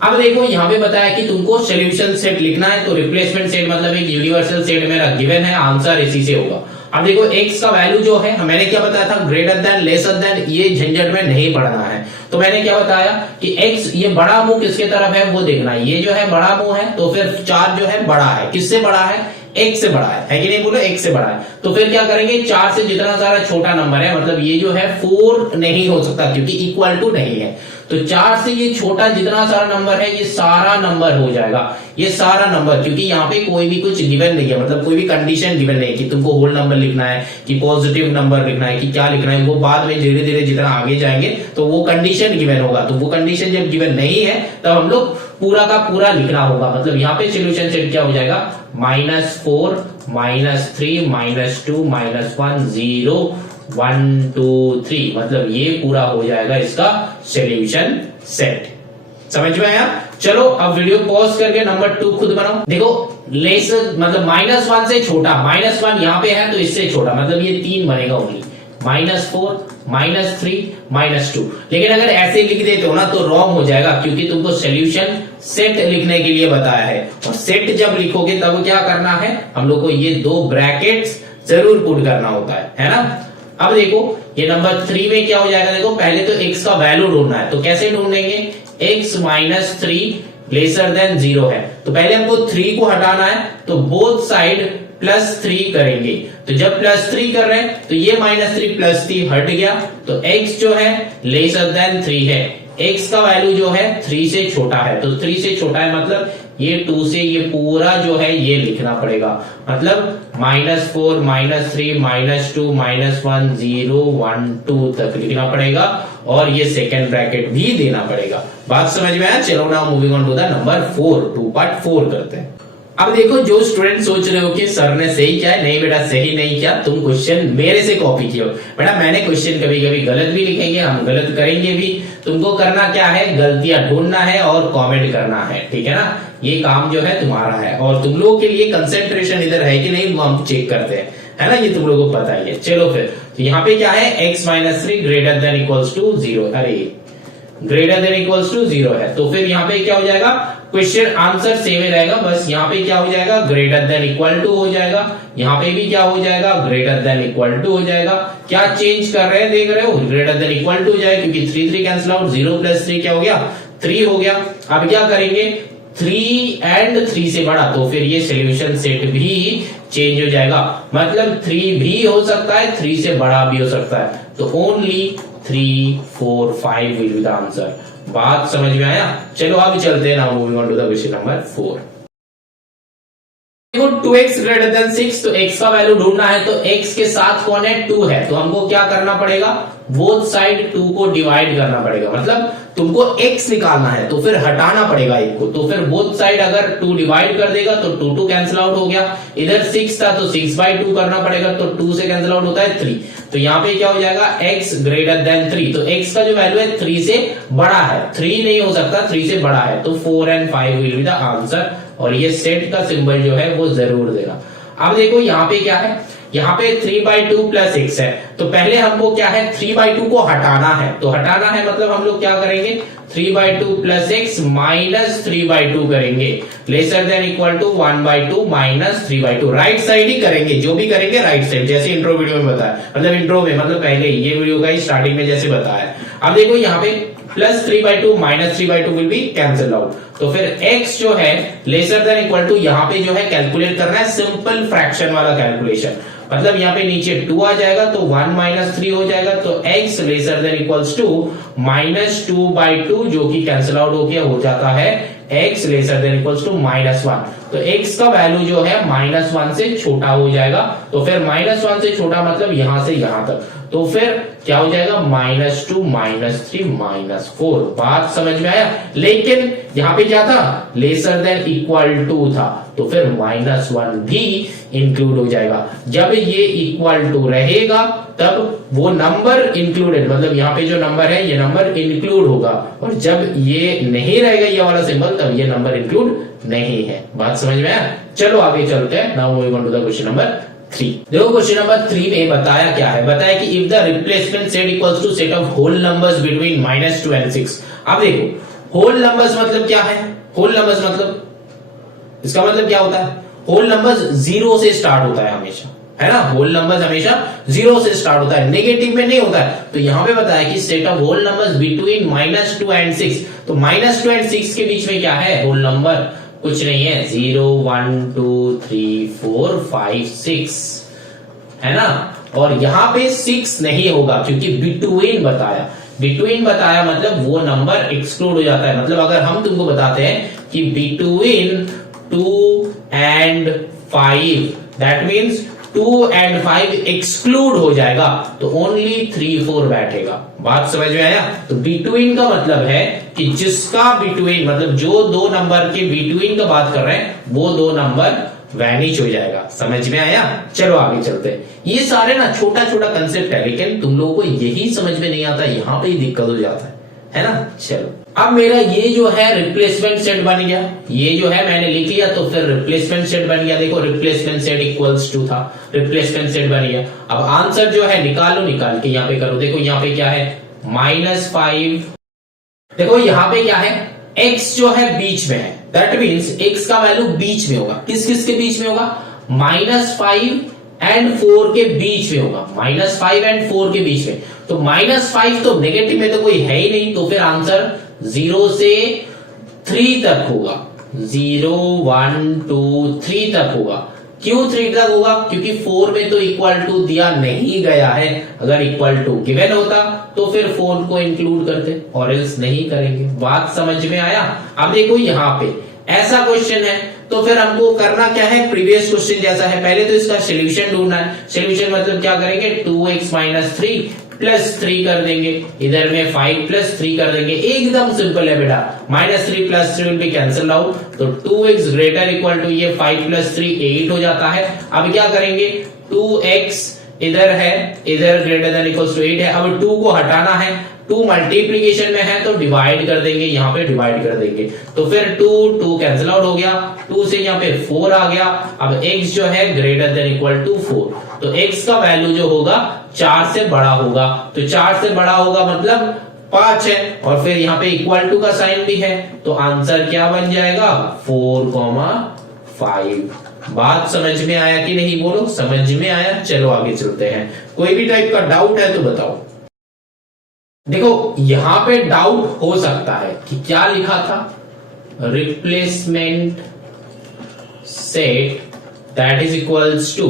अब देखो यहाँ पे बताया कि तुमको सोल्यूशन सेट लिखना है, तो रिप्लेसमेंट सेट मतलब एक यूनिवर्सल सेट मेरा गिवन है, आंसर इसी से होगा। अब देखो x का वैल्यू जो है मैंने क्या बताया था, ग्रेटर देन लेसर देन, ये झंझट में नहीं पढ़ना है। तो मैंने क्या बताया कि x ये बड़ा मुंह किसके तरफ है वो देखना है, ये जो है बड़ा मुंह है, तो फिर 4 जो है बड़ा है, किससे बड़ा है, x से बड़ा है कि नहीं, बोलो x से बड़ा है। तो फिर क्या करेंगे, 4 से जितना सारा छोटा नंबर है, मतलब ये जो है 4 नहीं हो सकता क्योंकि इक्वल टू नहीं है, तो 4 से ये छोटा जितना सारा नंबर है ये सारा नंबर हो जाएगा, ये सारा नंबर, क्योंकि यहाँ पे कोई भी कुछ गिवन नहीं है, मतलब कोई भी कंडीशन गिवन नहीं है कि तुमको होल नंबर लिखना है कि पॉजिटिव नंबर लिखना है कि क्या लिखना है, वो बाद में धीरे धीरे जितना आगे जाएंगे तो वो कंडीशन गिवन होगा। तो वो कंडीशन जब गिवन नहीं है तब हम लोग पूरा का पूरा लिखना होगा। मतलब यहाँ पे सोल्यूशन सेट क्या हो जाएगा, -4 -3 -2 -1 0 1 2 3, मतलब ये पूरा हो जाएगा इसका सोल्यूशन सेट। समझ में आया? चलो अब वीडियो पॉज करके नंबर 2 खुद बनाओ। देखो लेस मतलब -1 से छोटा, -1 यहाँ पे है तो इससे छोटा, मतलब ये 3 बनेगा ओनली, -4 -3 -2। लेकिन अगर ऐसे लिख देते हो ना तो रॉन्ग हो जाएगा, क्योंकि तुमको सोल्यूशन सेट लिखने के लिए बताया है, और सेट जब लिखोगे तब क्या करना है, हम लोग को ये 2 ब्रैकेट्स जरूर पुट करना होता है ना। अब देखो ये नंबर 3 में क्या हो जाएगा, देखो पहले तो x का वैल्यू ढूंढना है, तो कैसे ढूंढेंगे, x -3 लेसर देन 0 है, तो पहले हमको 3 को हटाना है, तो बोथ साइड +3 करेंगे। तो जब +3 कर रहे हैं तो ये -3 +3 हट गया, तो x जो है लेसर देन 3 है, x का वैल्यू जो है 3 से छोटा है, तो 3 से छोटा है मतलब ये 2 से ये पूरा जो है ये लिखना पड़ेगा, मतलब -4 -3 -2 -1 0 1 2 तक लिखना पड़ेगा, और ये सेकेंड ब्रैकेट भी देना पड़ेगा। बात समझ में आया? चलो now moving on to the number 4, 2.4 करते हैं। अब देखो जो स्टूडेंट सोच रहे हो कि सर ने सही किया है, नहीं बेटा सही नहीं किया, तुम क्वेश्चन मेरे से कॉपी किए हो। बेटा मैंने क्वेश्चन कभी कभी गलत भी लिखेंगे, हम गलत करेंगे भी, तुमको करना क्या है, गलतियां ढूंढना है और कमेंट करना है, ठीक है ना, ये काम जो है तुम्हारा है। और तुम लोगों के लिए कंसेंट्रेशन इधर है कि नहीं वो हम चेक करते हैं, है ना, ये तुम लोगों को पता ही है। चलो फिर तो यहाँ पे क्या है, x -3 greater than equals to 0, अरे ग्रेटर देन इक्वल्स टू 0 है, तो फिर यहाँ पे क्या हो जाएगा, क्वेश्चन आंसर सेम ही रहेगा, बस यहाँ पे क्या हो जाएगा, ग्रेटर देन इक्वल टू हो जाएगा, यहाँ पे भी क्या हो जाएगा, ग्रेटर देन इक्वल टू हो जाएगा। क्या चेंज कर रहे हैं, देख रहे हो, ग्रेटर देन इक्वल टू हो जाएगा, क्योंकि 3 3 कैंसिल आउट, 0 + 3 क्या हो गया, 3 हो गया। अब क्या करेंगे, 3 and 3 से बड़ा, तो फिर ये सोल्यूशन सेट भी चेंज हो जाएगा, मतलब 3 भी हो सकता है, 3 से बड़ा भी हो सकता है, तो only 3 4 5 will be the answer. बात समझ में आया? चलो अब चलते हैं now moving on to the question number 4। देखो 2x ग्रेटर देन 6, तो x का वैल्यू ढूंढना है, तो x के साथ कौन है, 2 है, तो हमको क्या करना पड़ेगा, बोथ साइड 2 को डिवाइड करना पड़ेगा, मतलब तुमको x निकालना है तो फिर हटाना पड़ेगा 1 को, तो फिर बोथ साइड अगर 2 डिवाइड कर देगा तो 2 2 कैंसिल आउट हो गया, इधर 6 था तो 6/2 करना पड़ेगा, तो 2 से कैंसिल आउट होता है 3, तो यहाँ पे क्या हो जाएगा, x ग्रेटर देन 3, तो x का जो वैल्यू है 3 से बड़ा है, 3 नहीं हो सकता, 3 से बड़ा है, तो 4 and 5 will be the answer, और ये सेट का सिंबल जो है वो जरूर देना। अब देखो यहाँ पे क्या है, यहाँ पे 3/2 + x है, तो पहले हमको क्या है, 3/2 को हटाना है, तो हटाना है मतलब हम लोग क्या करेंगे, 3/2 + x -3/2 करेंगे, lesser than equal to 1/2 -3/2, right side ही करेंगे, जो भी करेंगे राइट साइड, जैसे इंट्रो वीडियो में बताया, मतलब इंट्रो में मतलब पहले ये वीडियो का स्टार्टिंग में जैसे बताया। अब देखो यहाँ पे +3/2 -3/2 विल बी कैंसिल आउट, तो फिर x जो है लेसर देन इक्वल टू, यहाँ पे जो है कैलकुलेट करना है सिंपल फ्रैक्शन वाला कैलकुलेशन, मतलब यहाँ पे नीचे 2 आ जाएगा तो 1 - 3 हो जाएगा, तो x lesser than equals to -2/2 जो कि कैंसिल आउट हो गया, हो जाता है x lesser than equals to -1, तो x का वैल्यू जो है -1 से छोटा हो जाएगा, तो फिर -1 से छोटा मतलब यहां से यहां तक, तो फिर क्या हो जाएगा, -2 -3 -4। बात समझ में आया? लेकिन यहाँ पे क्या था, लेसर देन इक्वल टू था, तो फिर -1 भी इंक्लूड हो जाएगा। जब ये इक्वल टू रहेगा तब वो नंबर इंक्लूडेड, मतलब यहाँ पे जो नंबर है ये नंबर इंक्लूड होगा, और जब ये नहीं रहेगा ये वाला सिंबल तब ये नंबर इंक्लूड नहीं है। बात समझ में आया? चलो आगे चलते हैं, now moving on to the question number 3। देखो क्वेश्चन नंबर 3 में बताया क्या है, बताया कि if the replacement set equals to set of whole numbers between -2 and 6। अब देखो होल नंबर्स मतलब क्या है? होल नंबर्स मतलब, इसका मतलब क्या होता है? होल नंबर्स जीरो से स्टार्ट होता है हमेशा, है ना? होल नंबर्स हमेशा जीरो से स्टार्ट होता है, नेगेटिव में नहीं होता है। तो यहां पे बताया कि set of whole numbers between -2 and 6। तो -2 एंड 6 के बीच में क्या है? होल नंबर कुछ नहीं है, 0 1 2 3 4 5 6, है ना? और यहां पे 6 नहीं होगा क्योंकि बिटवीन बताया। बिटवीन बताया मतलब वो नंबर एक्सक्लूड हो जाता है। मतलब अगर हम तुमको बताते हैं कि between 2 and 5, that means 2 and 5 exclude हो जाएगा, तो ओनली 3 4 बैठेगा। बात समझ में आया? तो बिटवीन का मतलब है कि जिसका बिटवीन, मतलब जो दो नंबर के बिटवीन का बात कर रहे हैं वो दो नंबर वैनिश हो जाएगा। समझ में आया? चलो आगे चलते हैं। ये सारे ना छोटा छोटा कंसेप्ट है, लेकिन तुम लोगों को यही समझ में नहीं आता, यहां पे ही दिक्कत हो जाता है ना? चलो, अब मेरा ये जो है रिप्लेसमेंट सेट बन गया, ये जो है मैंने लिख लिया, तो फिर रिप्लेसमेंट सेट बन गया। देखो रिप्लेसमेंट सेट इक्वल्स टू था, रिप्लेसमेंट सेट बन गया। अब आंसर जो है निकालो, निकाल के यहाँ पे करो। देखो यहाँ पे क्या है? -5। देखो यहाँ पे क्या है? x जो है बीच में है, दैट मीन्स x का वैल्यू बीच में होगा। किस किस के बीच में होगा? -5 एंड 4 के बीच में होगा, -5 एंड 4 के बीच में। तो -5 तो नेगेटिव में तो कोई है ही नहीं, तो फिर आंसर 0 से 3 तक होगा। 0 1 2 3 तक होगा। क्यों 3 तक होगा? क्योंकि 4 में तो इक्वल टू दिया नहीं गया है। अगर इक्वल टू गिवन होता तो फिर 4 को इंक्लूड करते, और एल्स नहीं करेंगे। बात समझ में आया? अब देखो यहाँ पे ऐसा क्वेश्चन है, तो फिर हमको करना क्या है? प्रीवियस क्वेश्चन जैसा है, पहले तो इसका सोल्यूशन ढूंढना है। सोल्यूशन मतलब क्या करेंगे? 2x - 3 प्लस 3 कर देंगे, इधर में 5 प्लस 3 कर देंगे। एकदम सिंपल है बेटा, -3 plus 3 will be cancel out, तो 2x ग्रेटर इक्वल टू ये 5 प्लस 3 8 हो जाता है। अब क्या करेंगे? 2x इधर है, इधर ग्रेटर देन इक्वल टू 8 है। अब 2 को हटाना है, 2 मल्टीप्लीकेशन में है तो डिवाइड कर देंगे, यहाँ पे डिवाइड कर देंगे, तो फिर 2 कैंसिल आउट हो गया, 2 से यहाँ पे 4 आ गया। अब x जो है ग्रेटर देन इक्वल टू 4, तो x का वैल्यू जो होगा 4 से बड़ा होगा। तो 4 से बड़ा होगा मतलब 5 है, और फिर यहाँ पे इक्वल टू का साइन भी है, तो आंसर क्या बन जाएगा? 4,5। बात समझ में आया कि नहीं? बोलो समझ में आया? चलो आगे चलते हैं। कोई भी टाइप का डाउट है तो बताओ। देखो यहां पे डाउट हो सकता है कि क्या लिखा था? Replacement set that is equals to,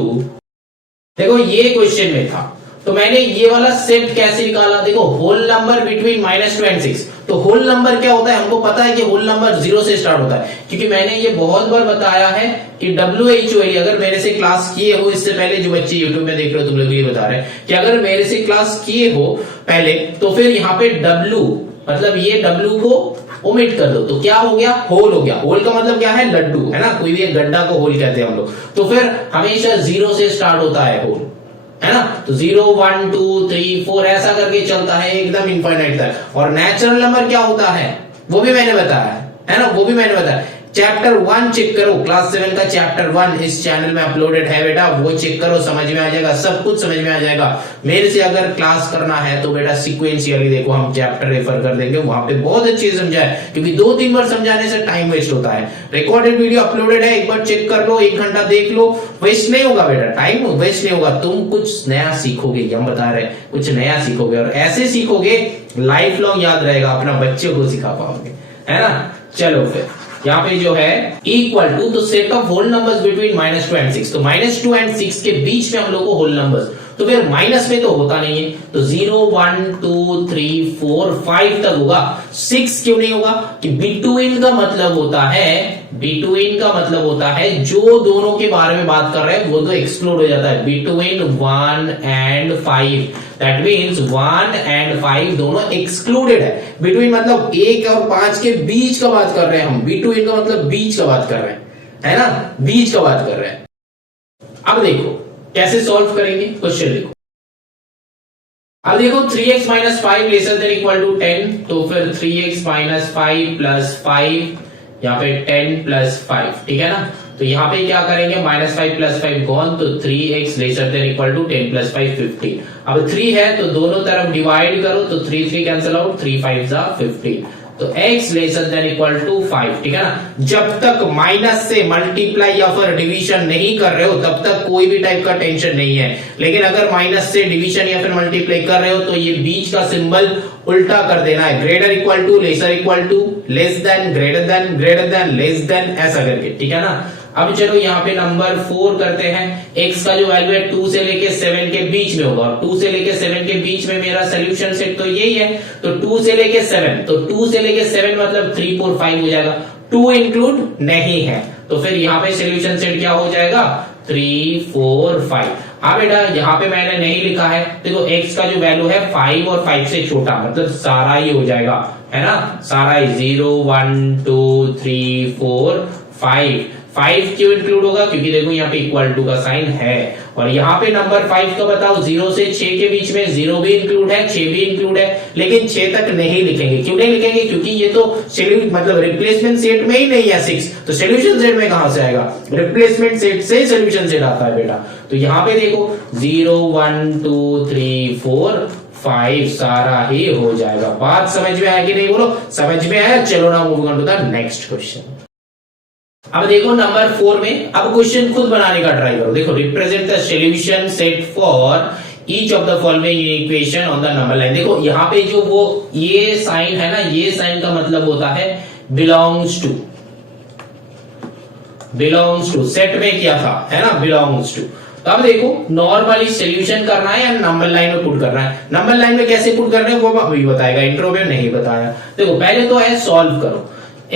देखो ये क्वेश्चन में था, तो मैंने ये वाला सेट कैसे निकाला? देखो होल नंबर बिटवीन -2 एंड 6। तो होल नंबर क्या होता है? हमको पता है कि होल नंबर 0 से स्टार्ट होता है, क्योंकि मैंने ये बहुत बार बताया है कि WHO, अगर मेरे से क्लास किए हो इससे पहले, जो बच्चे YouTube में देख रहे हो तुम लोग ये बता रहे हैं कि अगर मेरे से क्लास किए हो पहले, तो फिर यहाँ पे W मतलब ये W को ओमिट कर दो, तो क्या हो गया? होल हो गया। होल का मतलब क्या है? लड्डू, है ना? कोई भी एक गड्ढा को होल कहते हैं हम लोग। तो फिर हमेशा 0 से स्टार्ट होता है होल, है ना? तो 0 1 2 3 4 ऐसा करके चलता है एकदम इनफाइनाइट तक। और नेचुरल नंबर क्या होता है वो भी मैंने बताया है ना? वो भी मैंने बताया। चैप्टर 1 चेक करो, क्लास 7 का चैप्टर 1 इस चैनल में अपलोडेड है बेटा, वो चेक करो, समझ में आ जाएगा, सब कुछ समझ में आ जाएगा। मेरे से अगर क्लास करना है तो बेटा सीक्वेंशियली देखो, हम चैप्टर रेफर कर देंगे, वहां पे बहुत अच्छी समझा है, क्योंकि 2-3 बार समझाने से टाइम वेस्ट होता है। रिकॉर्डेड वीडियो अपलोडेड है, एक बार चेक कर लो, 1 घंटा देख लो, वेस्ट नहीं होगा बेटा, टाइम वेस्ट नहीं होगा। तुम कुछ नया सीखोगे, हम बता रहे हैं, कुछ नया सीखोगे, और ऐसे सीखोगे लाइफ लॉन्ग याद रहेगा, अपना बच्चों को सिखा पाओगे, है ना? चलो फिर यहाँ पे जो है इक्वल टू, तो set of whole numbers between -2 and 6, तो -2 एंड 6 के बीच में हम लोग को होल नंबर्स, तो फिर माइनस में तो होता नहीं है, तो 0 1 2 3 4 5 तक होगा। 6 क्यों नहीं होगा? कि बिटवीन का मतलब होता है, बिटवीन का मतलब होता है जो दोनों के बारे में बात कर रहे हैं वो तो एक्सक्लूड हो जाता है। Between 1 and 5, that means 1 and 5 दोनों एक्सक्लूडेड है। बिटवीन मतलब 1 और 5 के बीच का बात कर रहे हैं हम, बिटवीन का मतलब बीच का बात कर रहे हैं, है ना? बीच का बात कर रहे हैं। अब देखो कैसे सॉल्व करेंगे, क्वेश्चन देखो। अब देखो 3x - 5 lesser than equal to 10, तो फिर 3x - 5 प्लस 5, यहाँ पे 10 प्लस 5, ठीक है ना? तो यहाँ पे क्या करेंगे? -5 प्लस 5 गॉन, तो 3x lesser than equal to 10 plus 5 15। अब 3 है तो दोनों तरफ डिवाइड करो, तो 3 3 कैंसिल आउट, 3 5 15, तो x lesser than equal to 5, ठीक है ना। जब तक माइनस से मल्टीप्लाई या फिर डिवीजन नहीं कर रहे हो तब तक कोई भी टाइप का टेंशन नहीं है, लेकिन अगर माइनस से डिवीजन या फिर मल्टीप्लाई कर रहे हो तो ये बीच का सिंबल उल्टा कर देना है, greater equal to, lesser equal to, less than, greater than, less than, ऐसा करके, ठीक है ना। अब चलो यहाँ पे नंबर 4 करते हैं। x का जो वैल्यू है 2 से लेके 7 के बीच में होगा, 2 से लेके 7 के बीच में मेरा सोल्यूशन सेट तो यही है, तो 2 से लेके 7, तो 2 से लेके 7 मतलब 3 4 5 हो जाएगा, 2 इंक्लूड नहीं है, तो फिर यहाँ पे सोल्यूशन सेट क्या हो जाएगा, 3 4 5। हाँ बेटा, यहाँ पे मैंने नहीं लिखा है, देखो x का जो वैल्यू है 5 और 5 से छोटा, मतलब सारा ही हो जाएगा, है ना, सारा ही 0 1 2 3 4 5 5 क्यों इंक्लूड होगा, क्योंकि देखो यहाँ पे इक्वल टू का साइन है, और यहाँ पे नंबर 5 का बताओ 0 से 6 के बीच में 0 भी इंक्लूड है, 6 भी इंक्लूड है, लेकिन 6 तक नहीं लिखेंगे। क्यों नहीं लिखेंगे, क्योंकि ये तो मतलब रिप्लेसमेंट सेट में ही नहीं है 6, तो सोल्यूशन सेट में कहां से आएगा, रिप्लेसमेंट सेट से सोल्यूशन सेट आता है बेटा। तो यहाँ पे देखो 0 1 2 3 4 5 सारा ही हो जाएगा। बात समझ में आया कि नहीं, बोलो समझ में आया। चलो ना move on to the next question. अब देखो नंबर 4 में, अब क्वेश्चन खुद बनाने का ट्राई करो। देखो, represent the solution set for each of the following equation on the number line. देखो यहाँ पे जो वो ये साइन है ना, ये साइन का मतलब होता है belongs to, belongs to set में किया था, है ना, बिलोंग्स टू। तो अब देखो नॉर्मली सॉल्यूशन करना है या नंबर लाइन में पुट करना है, नंबर लाइन में कैसे पुट करना है वो अभी बताएगा, इंट्रो में नहीं बताया। देखो पहले तो है सॉल्व करो,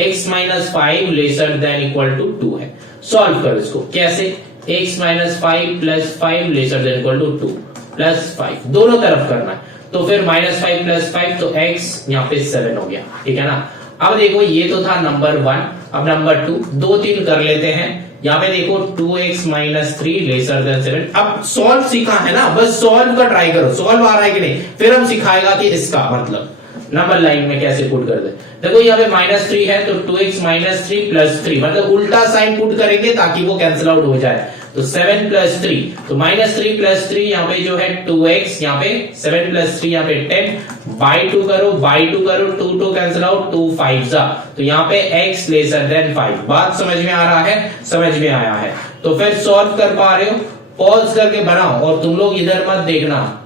x minus 5 lesser than equal to 2 है, सॉल्व करो इसको कैसे, x minus 5 plus 5 lesser than equal to 2 plus 5 दोनों तरफ करना है, तो फिर माइनस 5 प्लस 5 तो x यहाँ पे 7 हो गया, ठीक है ना। अब देखो ये तो था नंबर 1, अब नंबर 2 2 3 कर लेते हैं। यहाँ पे देखो 2x माइनस 3 लेसर देन 7। अब सॉल्व सीखा है ना, बस सॉल्व का ट्राई करो, सॉल्व आ रहा है कि नहीं, फिर हम सिखाएगा कि इसका मतलब नंबर लाइन में कैसे पुट कर दे। देखो यहाँ पे माइनस 3 है तो 2x माइनस 3 प्लस 3, मतलब उल्टा साइन पुट करेंगे ताकि वो कैंसिल आउट हो जाए, तो 7 प्लस 3, तो माइनस 3 प्लस 3 यहाँ पे जो है 2x, यहाँ पे 7 प्लस 3 यहाँ पे 10, बाई 2 करो, बाई 2 करो, 2 2 कैंसिल आउट, 2 5 जा, तो यहाँ पे x लेसर देन 5। बात समझ में आ रहा है, समझ में आया है, तो फिर सॉल्व कर पा रहे हो, पॉज करके बनाओ, और तुम लोग इधर मत देखना।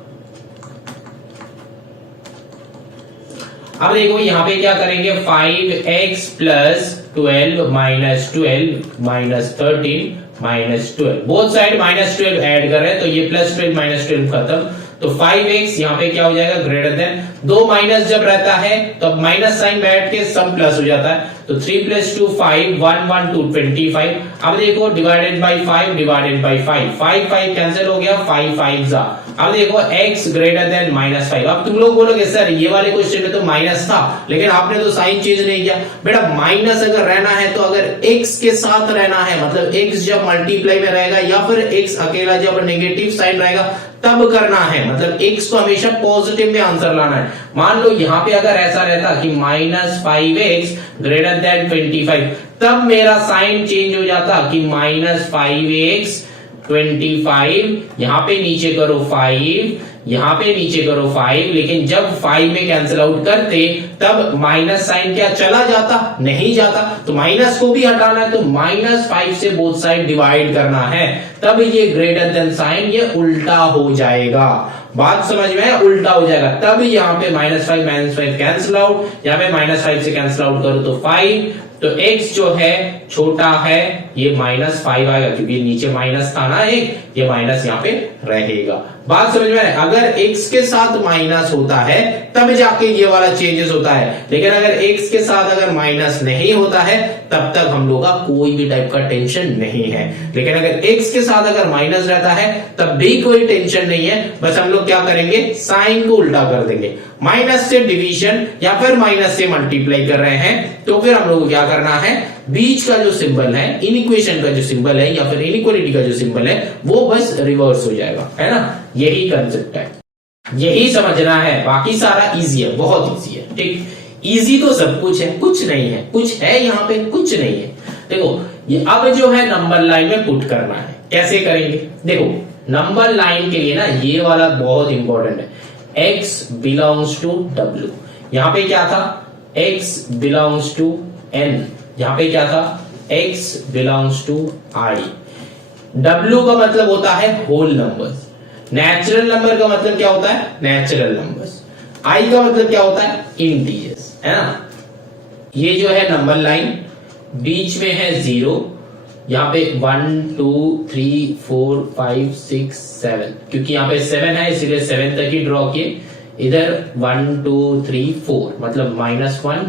अब देखो यहाँ पे क्या करेंगे, 5x plus 12 minus 12 minus 13 minus 12, both side minus 12 add कर रहे हैं, तो ये प्लस 12 माइनस 12 खत्म, तो 5x यहाँ पे क्या हो जाएगा, ग्रेटर देन, दो माइनस जब रहता है तो माइनस साइन बैठ के सम प्लस हो जाता है, तो 3 प्लस 2 5 1 1 2 25। अब देखो divided by 5 divided by 5, 5 5 cancel हो गया, 5 5 जा। अब देखो x ग्रेटर देन माइनस 5। अब तुम लोग बोलोगे सर ये वाले क्वेश्चन में तो माइनस था, लेकिन आपने तो साइन चेंज नहीं किया। बेटा माइनस अगर रहना है तो अगर x के साथ रहना है, मतलब x जब मल्टीप्लाई में रहेगा या फिर x अकेला जब नेगेटिव साइन रहेगा तब करना है, मतलब x को हमेशा पॉजिटिव में आंसर लाना है। मान लो यहाँ पे अगर ऐसा रहता कि माइनस 5x ग्रेटर देन 25, तब मेरा साइन चेंज हो जाता कि माइनस 5x 25, यहाँ पे नीचे करो 5, यहाँ पे नीचे करो 5, लेकिन जब 5 में कैंसिल आउट करते तब माइनस साइन क्या चला जाता, नहीं जाता, तो माइनस को भी हटाना है, तो माइनस 5 से बोथ साइड डिवाइड करना है, तब ये ग्रेटर देन साइन ये उल्टा हो जाएगा। बात समझ में है, उल्टा हो जाएगा, तब यहाँ पे माइनस 5 कैंसिल आउट, यहाँ पे माइनस 5 से कैंसिल आउट करो तो 5, तो x जो है छोटा है ये माइनस 5 आएगा, क्योंकि नीचे माइनस था ना एक, ये माइनस यहाँ पे रहेगा। बात समझ में आए, अगर x के साथ माइनस होता है तब जाके ये वाला चेंजेस होता है, लेकिन अगर x के साथ अगर माइनस नहीं होता है तब तक हम लोग का कोई भी टाइप का टेंशन नहीं है, लेकिन अगर x के साथ अगर माइनस रहता है तब भी कोई टेंशन नहीं है, बस हम लोग क्या करेंगे, साइन को उल्टा कर देंगे, माइनस से डिवीजन या फिर माइनस से मल्टीप्लाई कर रहे हैं, तो फिर हम लोग को क्या करना है, बीच का जो सिंबल है, इनइक्वेशन का जो सिंबल है या फिर इनइक्वालिटी का जो सिंबल है वो बस रिवर्स हो जाएगा, है ना, यही कंसेप्ट है, यही समझना है, बाकी सारा इजी है, बहुत इजी है, ठीक, इजी तो सब कुछ है, कुछ नहीं है, कुछ है यहाँ पे, कुछ नहीं है। देखो ये अब जो है नंबर लाइन में पुट करना है, कैसे करेंगे, देखो नंबर लाइन के लिए ना ये वाला बहुत इंपॉर्टेंट है, x बिलोंग्स टू w, यहाँ पे क्या था, x बिलोंग्स टू n, यहाँ पे क्या था x belongs to i। w का मतलब होता है होल नंबर्स, नेचुरल नंबर का मतलब क्या होता है नेचुरल नंबर्स, i का मतलब क्या होता है इंटीजर्स, है ना। ये जो है नंबर लाइन, बीच में है 0, यहाँ पे 1 2 3 4 5 6 7, क्योंकि यहाँ पे 7 है इसलिए 7 तक ही ड्रॉ किए। इधर 1 2 3 4 मतलब -1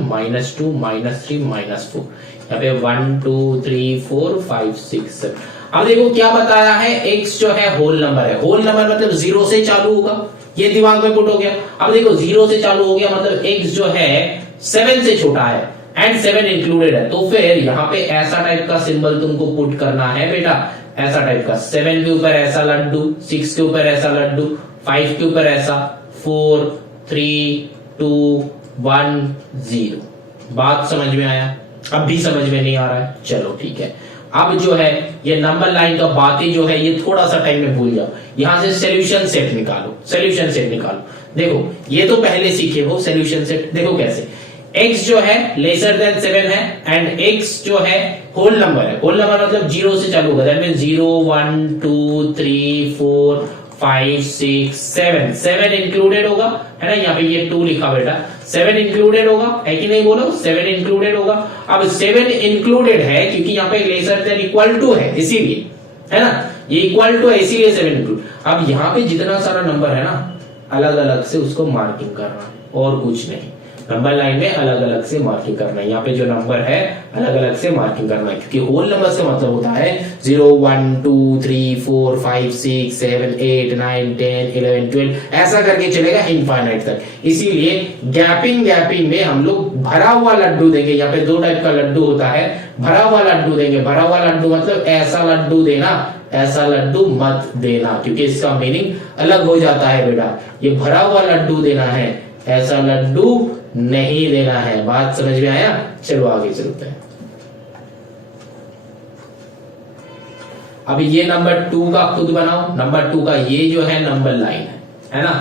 -2 -3 -4, यहाँ पे 1 2 3 4 5 6 7। अब देखो क्या बताया है, x जो है होल नंबर है, होल नंबर मतलब 0 से चालू होगा, ये दिमाग में पुट हो गया। अब देखो 0 से चालू हो गया मतलब x जो है 7 से छोटा है एंड 7 इंक्लूडेड है, तो फिर यहाँ पे ऐसा टाइप का सिंबल तुमको पुट करना है बेटा, ऐसा टाइप का। 7 के ऊपर ऐसा लड्डू, 6 के ऊपर ऐसा लड्डू, 5 के ऊपर ऐसा, 4 3 2 1 0। बात समझ में आया? अब भी समझ में नहीं आ रहा है, चलो ठीक है। अब जो है ये नंबर लाइन का बातें जो है ये थोड़ा सा टाइम में भूल जाओ, यहां से सोल्यूशन सेट निकालो, सोल्यूशन सेट निकालो। देखो ये तो पहले सीखे हो सोल्यूशन सेट, देखो कैसे। x जो है लेसर देन 7 है एंड x जो है होल नंबर है, होल नंबर मतलब 0 से चालू होगा, दैट मींस 0 1 2 3 4 5 6 7, 7 इंक्लूडेड होगा, है ना। यहाँ पे ये 2 लिखा बेटा, 7 इंक्लूडेड होगा, है कि नहीं बोलो, 7 इंक्लूडेड होगा। अब 7 इंक्लूडेड है क्योंकि यहाँ पे लेसर देन इक्वल टू है इसीलिए, है ना, ये इक्वल टू है इसीलिए 7 इंक्लूड। अब यहाँ पे जितना सारा नंबर है ना अलग अलग से उसको मार्किंग करना है और कुछ नहीं, नंबर लाइन में अलग अलग से मार्किंग करना है। यहाँ पे जो नंबर है अलग अलग से मार्किंग करना है, क्योंकि होल नंबर से मतलब होता है 0 1 2 3 4 5 6 7 8 9 10 11 12 ऐसा करके चलेगा इनफाइनाइट तक। इसीलिए गैपिंग में हम लोग भरा हुआ लड्डू देंगे। यहाँ पे 2 टाइप का लड्डू होता है, भरा हुआ लड्डू देंगे। भरा हुआ लड्डू मतलब ऐसा लड्डू देना, ऐसा लड्डू मत देना, क्योंकि इसका मीनिंग अलग हो जाता है बेटा। ये भरा हुआ लड्डू देना है, ऐसा लड्डू नहीं देना है। बात समझ में आया? चलो आगे चलते हैं। अब ये नंबर 2 का खुद बनाओ, नंबर 2 का ये जो है नंबर लाइन है ना,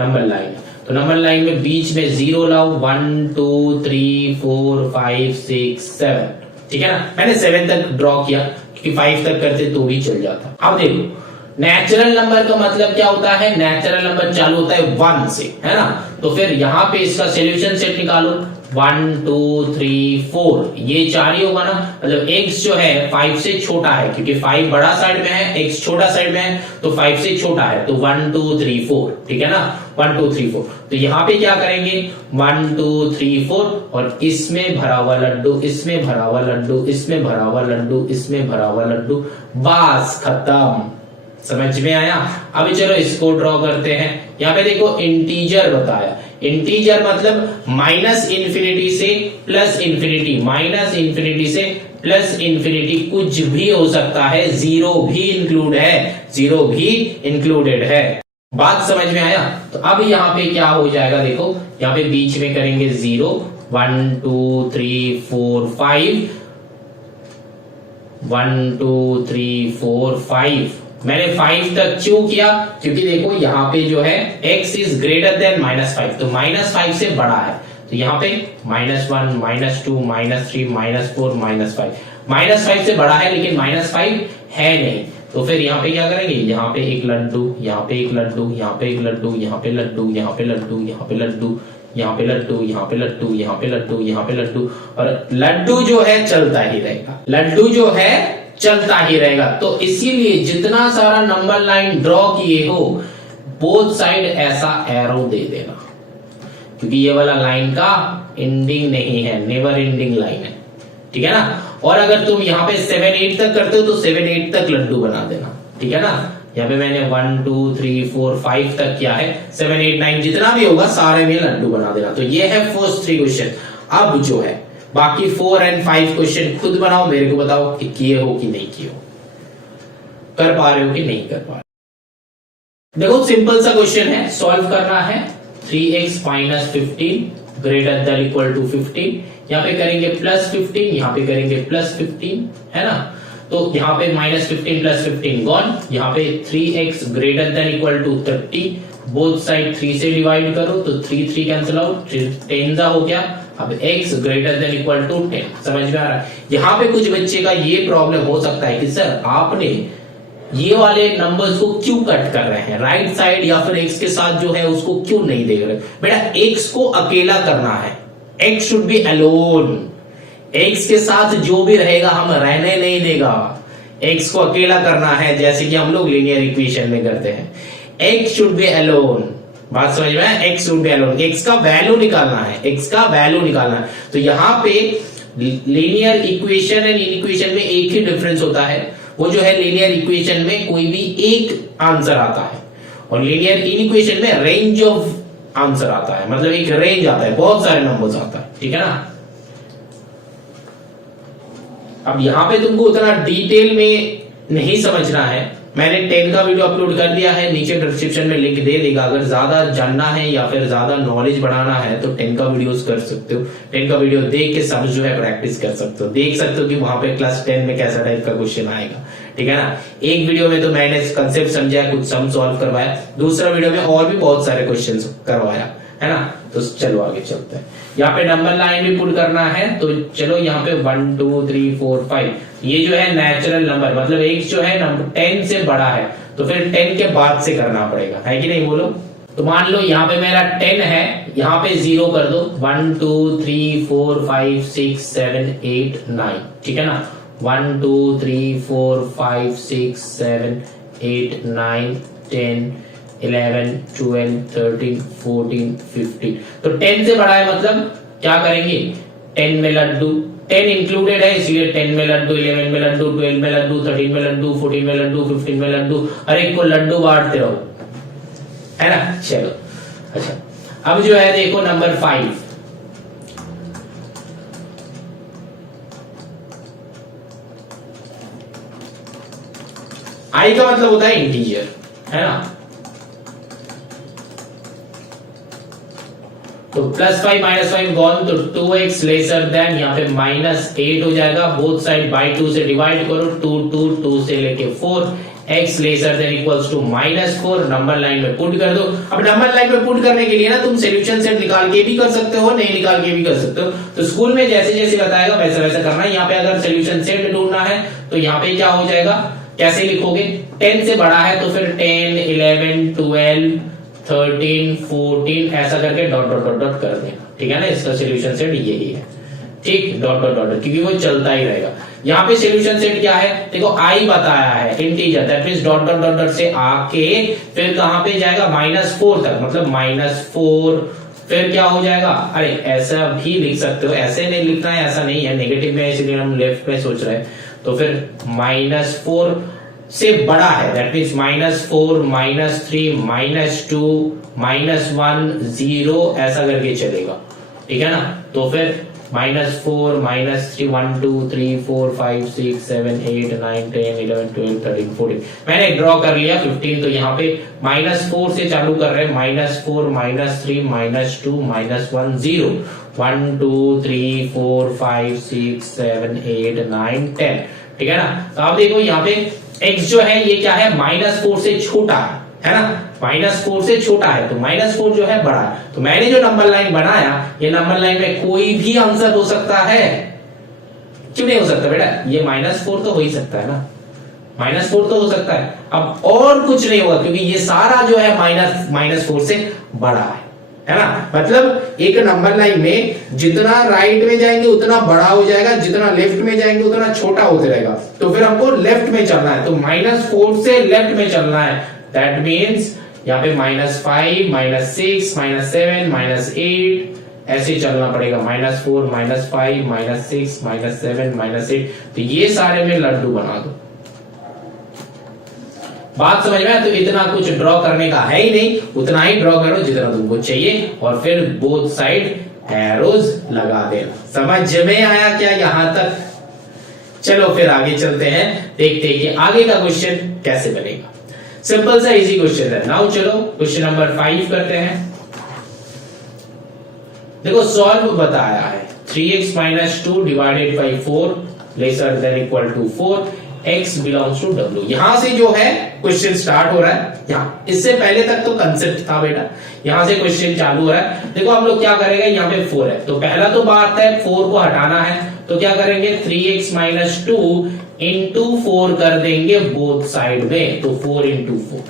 नंबर लाइन है। तो नंबर लाइन में बीच में 0 लाओ, 1 2 3 4 5 6 7, ठीक है ना। मैंने 7 तक ड्रॉ किया क्योंकि 5 तक करते तो भी चल जाता। अब देखो नेचुरल नंबर का मतलब क्या होता है, नेचुरल नंबर चालू होता है 1 से, है ना। तो फिर यहाँ पे इसका सोल्यूशन सेट निकालो, 1 2 3 4, ये 4 ही होगा ना, मतलब x जो है 5 से छोटा है, क्योंकि 5 बड़ा साइड में है, x छोटा साइड में है, तो 5 से छोटा है, तो 1 2 3 4, ठीक है ना, 1 2 3 4। तो यहाँ पे क्या करेंगे 1 2 3 4 और इसमें भरा हुआ लड्डू, इसमें भरा हुआ लड्डू, इसमें भरा हुआ लड्डू, इसमें भरा हुआ लड्डू, बस खत्म। समझ में आया? अभी चलो इसको ड्रॉ करते हैं। यहाँ पे देखो इंटीजर बताया, इंटीजर मतलब माइनस इंफिनिटी से प्लस इंफिनिटी, माइनस इंफिनिटी से प्लस इंफिनिटी, कुछ भी हो सकता है, 0 भी इंक्लूड है, 0 भी इंक्लूडेड है। बात समझ में आया? तो अब यहाँ पे क्या हो जाएगा, देखो यहाँ पे बीच में करेंगे 0 1 2 3 4 5, 1 2 3 4 5। मैंने 5 तक क्यों किया, क्योंकि देखो यहाँ पे जो है x इज ग्रेटर देन -5, तो -5 से बड़ा है, तो यहाँ पे -1 -2 -3 -4 -5, -5 से बड़ा है लेकिन -5 है नहीं, तो फिर यहाँ पे क्या करेंगे, यहाँ पे एक लड्डू, यहाँ पे एक लड्डू, यहाँ पे एक लड्डू, यहाँ पे लड्डू, यहाँ पे लड्डू, यहाँ पे लड्डू, यहाँ पे लड्डू, यहाँ पे लड्डू, यहाँ पे लड्डू, यहाँ पे लड्डू, और लड्डू जो है चलता ही रहेगा, लड्डू जो है चलता ही रहेगा। तो इसीलिए जितना सारा नंबर लाइन ड्रॉ किए हो बोथ साइड ऐसा एरो दे देना, क्योंकि ये वाला लाइन का एंडिंग नहीं है, नेवर एंडिंग लाइन है, ठीक है ना। और अगर तुम यहाँ पे 7 8 तक करते हो तो 7 8 तक लड्डू बना देना, ठीक है ना। यहाँ पे मैंने 1 2 3 4 5 तक किया है, 7 8 9 जितना भी होगा सारे में लड्डू बना देना। तो ये है फर्स्ट 3 क्वेश्चन। अब जो है बाकी 4 और 5 क्वेश्चन खुद बनाओ, मेरे को बताओ कि किए हो कि नहीं किए हो, कर पा रहे हो कि नहीं कर पा रहे हो। देखो सिंपल सा क्वेश्चन है, सॉल्व करना है। 3x minus 15 greater than equal to 15, यहाँ पे करेंगे प्लस 15, यहाँ पे करेंगे प्लस 15, है ना। तो यहाँ पे -15 प्लस 15 गॉन, यहाँ पे 3x greater than equal to 30, both side 3 से डिवाइड करो तो 3 3 कैंसिल आउट, 10 हो गया, अब x greater than equal to 10, समझ में आ रहा है। यहाँ पे कुछ बच्चे का ये प्रॉब्लम हो सकता है कि सर आपने ये वाले नंबर्स को क्यों कट कर रहे हैं, राइट साइड या फिर x के साथ जो है उसको क्यों नहीं देख रहे। बेटा x को अकेला करना है, x should be alone, x के साथ जो भी रहेगा हम रहने नहीं देगा, x को अकेला करना है, जैसे कि हम लोग लीनियर इक्वेशन में करते हैं। x शुड बी अलोन, बात समझ में है, x should be alone, x का वैल्यू निकालना है, x का वैल्यू निकालना है। तो यहाँ पे लीनियर इक्वेशन एंड इक्वेशन में एक ही डिफरेंस होता है, वो जो है लीनियर इक्वेशन में कोई भी एक आंसर आता है और लीनियर इक्वेशन में रेंज ऑफ आंसर आता है, मतलब एक रेंज आता है, बहुत सारे नंबर्स आता है, ठीक है ना। अब यहां पे तुमको उतना डिटेल में नहीं समझना है, मैंने 10 का वीडियो अपलोड कर दिया है, नीचे डिस्क्रिप्शन में लिंक दे देगा। अगर ज्यादा जानना है या फिर ज्यादा नॉलेज बढ़ाना है तो 10 का वीडियोस कर सकते हो, 10 का वीडियो देख के सब जो है प्रैक्टिस कर सकते हो, देख सकते हो कि वहां पे क्लास 10 में कैसा टाइप का क्वेश्चन आएगा, ठीक है ना। एक वीडियो में तो मैंने कंसेप्ट समझाया, कुछ सम सॉल्व करवाया, दूसरा वीडियो में और भी बहुत सारे क्वेश्चन करवाया, है ना। तो चलो आगे चलते हैं। यहाँ पे नंबर लाइन भी पुट करना है, तो चलो यहाँ पे 1 2 3 4 5 ये जो है नेचुरल नंबर, मतलब एक जो है नंबर 10 से बड़ा है तो फिर 10 के बाद से करना पड़ेगा, है कि नहीं, बोलो। तो मान लो यहाँ पे मेरा 10 है, यहाँ पे 0 कर दो, 1 2 3 4 5 6 7 8 9, ठीक है ना। 1 2 3 4 5 6 7 8 9 10 11 12 13 14 15, तो 10 से बड़ा है, मतलब क्या करेंगे, 10 में लड्डू, 10 इंक्लूडेड है इसलिए 10 में लड्डू, 11 में लड्डू, 12 में लड्डू, 13 में लड्डू, 14 में लड्डू, 15 में लड्डू, हर एक को लड्डू बांटते रहो, है ना। चलो अच्छा, अब जो है देखो नंबर 5, आई का मतलब होता है इंटीजर, है ना। तो +5 -5 गॉन, तो 2x लेसर देन, यहाँ पे -8 हो जाएगा, बोथ साइड बाई 2 से डिवाइड करो, 2 2 2 से लेके 4, x lesser than equals to -4, number line में पुट कर दो। अब नंबर लाइन में पुट करने के लिए ना तुम सॉल्यूशन सेट निकाल के भी कर सकते हो, नहीं निकाल के भी कर सकते हो, तो स्कूल में जैसे जैसे बताएगा वैसा वैसा करना है। यहाँ पे अगर सॉल्यूशन सेट ढूंढना है तो यहाँ पे क्या हो जाएगा, कैसे लिखोगे, 10 से बड़ा है तो फिर 10 11 12 13 14 ऐसा करके डॉट डॉट डॉट डॉट कर देना, ठीक है ना। इसका सॉल्यूशन सेट यही है, ठीक, डॉट डॉट डॉट, क्योंकि वो चलता ही रहेगा। यहाँ पे सॉल्यूशन सेट क्या है, देखो आई बताया है integer, that means dot dot dot dot से आके फिर कहां पे जाएगा, -4 तक, मतलब -4, फिर क्या हो जाएगा, अरे ऐसा भी लिख सकते हो, ऐसे नहीं लिखना है, ऐसा नहीं है, नेगेटिव में इसलिए हम लेफ्ट में सोच रहे हैं, तो फिर -4 से बड़ा है, दैट मींस -4 -3 -2 -1 0 ऐसा करके चलेगा, ठीक है ना। तो फिर -4 -3 1 2 3 4 5 6 7 8 9 10 11 12 13 14, मैंने ड्रॉ कर लिया 15, तो यहाँ पे -4 से चालू कर रहे हैं, -4 -3 -2 -1 0 1 2 3 4 5 6 7 8 9 10, ठीक है ना। तो आप देखो यहाँ पे x जो है ये क्या है, -4 से छोटा है ना, -4 से छोटा है, तो -4 जो है बड़ा है, तो मैंने जो नंबर लाइन बनाया, ये नंबर लाइन में कोई भी आंसर हो सकता है, क्यों नहीं हो सकता बेटा, ये -4 तो हो ही सकता है ना, -4 तो हो सकता है। अब और कुछ नहीं होगा क्योंकि ये सारा जो है -4 से बड़ा है ना। मतलब एक नंबर लाइन में जितना राइट में जाएंगे उतना बड़ा हो जाएगा, जितना लेफ्ट में जाएंगे उतना छोटा होते रहेगा, तो फिर हमको लेफ्ट में चलना है, तो -4 से लेफ्ट में चलना है, दैट मीन्स यहाँ पे -5 -6 -7 -8 ऐसे चलना पड़ेगा, -4 -5 -6 -7 -8, तो ये सारे में लड्डू बना दो। बात समझ में? तो इतना कुछ ड्रॉ करने का है ही नहीं, उतना ही ड्रॉ करो जितना तुमको चाहिए और फिर बोथ साइड एरोज लगा देना। समझ में आया क्या यहां तक? चलो फिर आगे चलते हैं, देखते हैं कि आगे का क्वेश्चन कैसे बनेगा। सिंपल सा इजी क्वेश्चन है। नाउ चलो क्वेश्चन नंबर 5 करते हैं। देखो सॉल्व बताया है 3x - 2 divided by 4 lesser than equal to 4, x belongs to w। यहां से जो है क्वेश्चन स्टार्ट हो रहा है। यहाँ इससे पहले तक तो कंसेप्ट था बेटा, यहां से क्वेश्चन चालू हो रहा है। देखो हम लोग क्या करेंगे, यहाँ पे 4 है तो पहला तो बात है 4 को हटाना है, तो क्या करेंगे 3x माइनस 2 इंटू 4 कर देंगे बोथ साइड में, तो 4 इंटू 4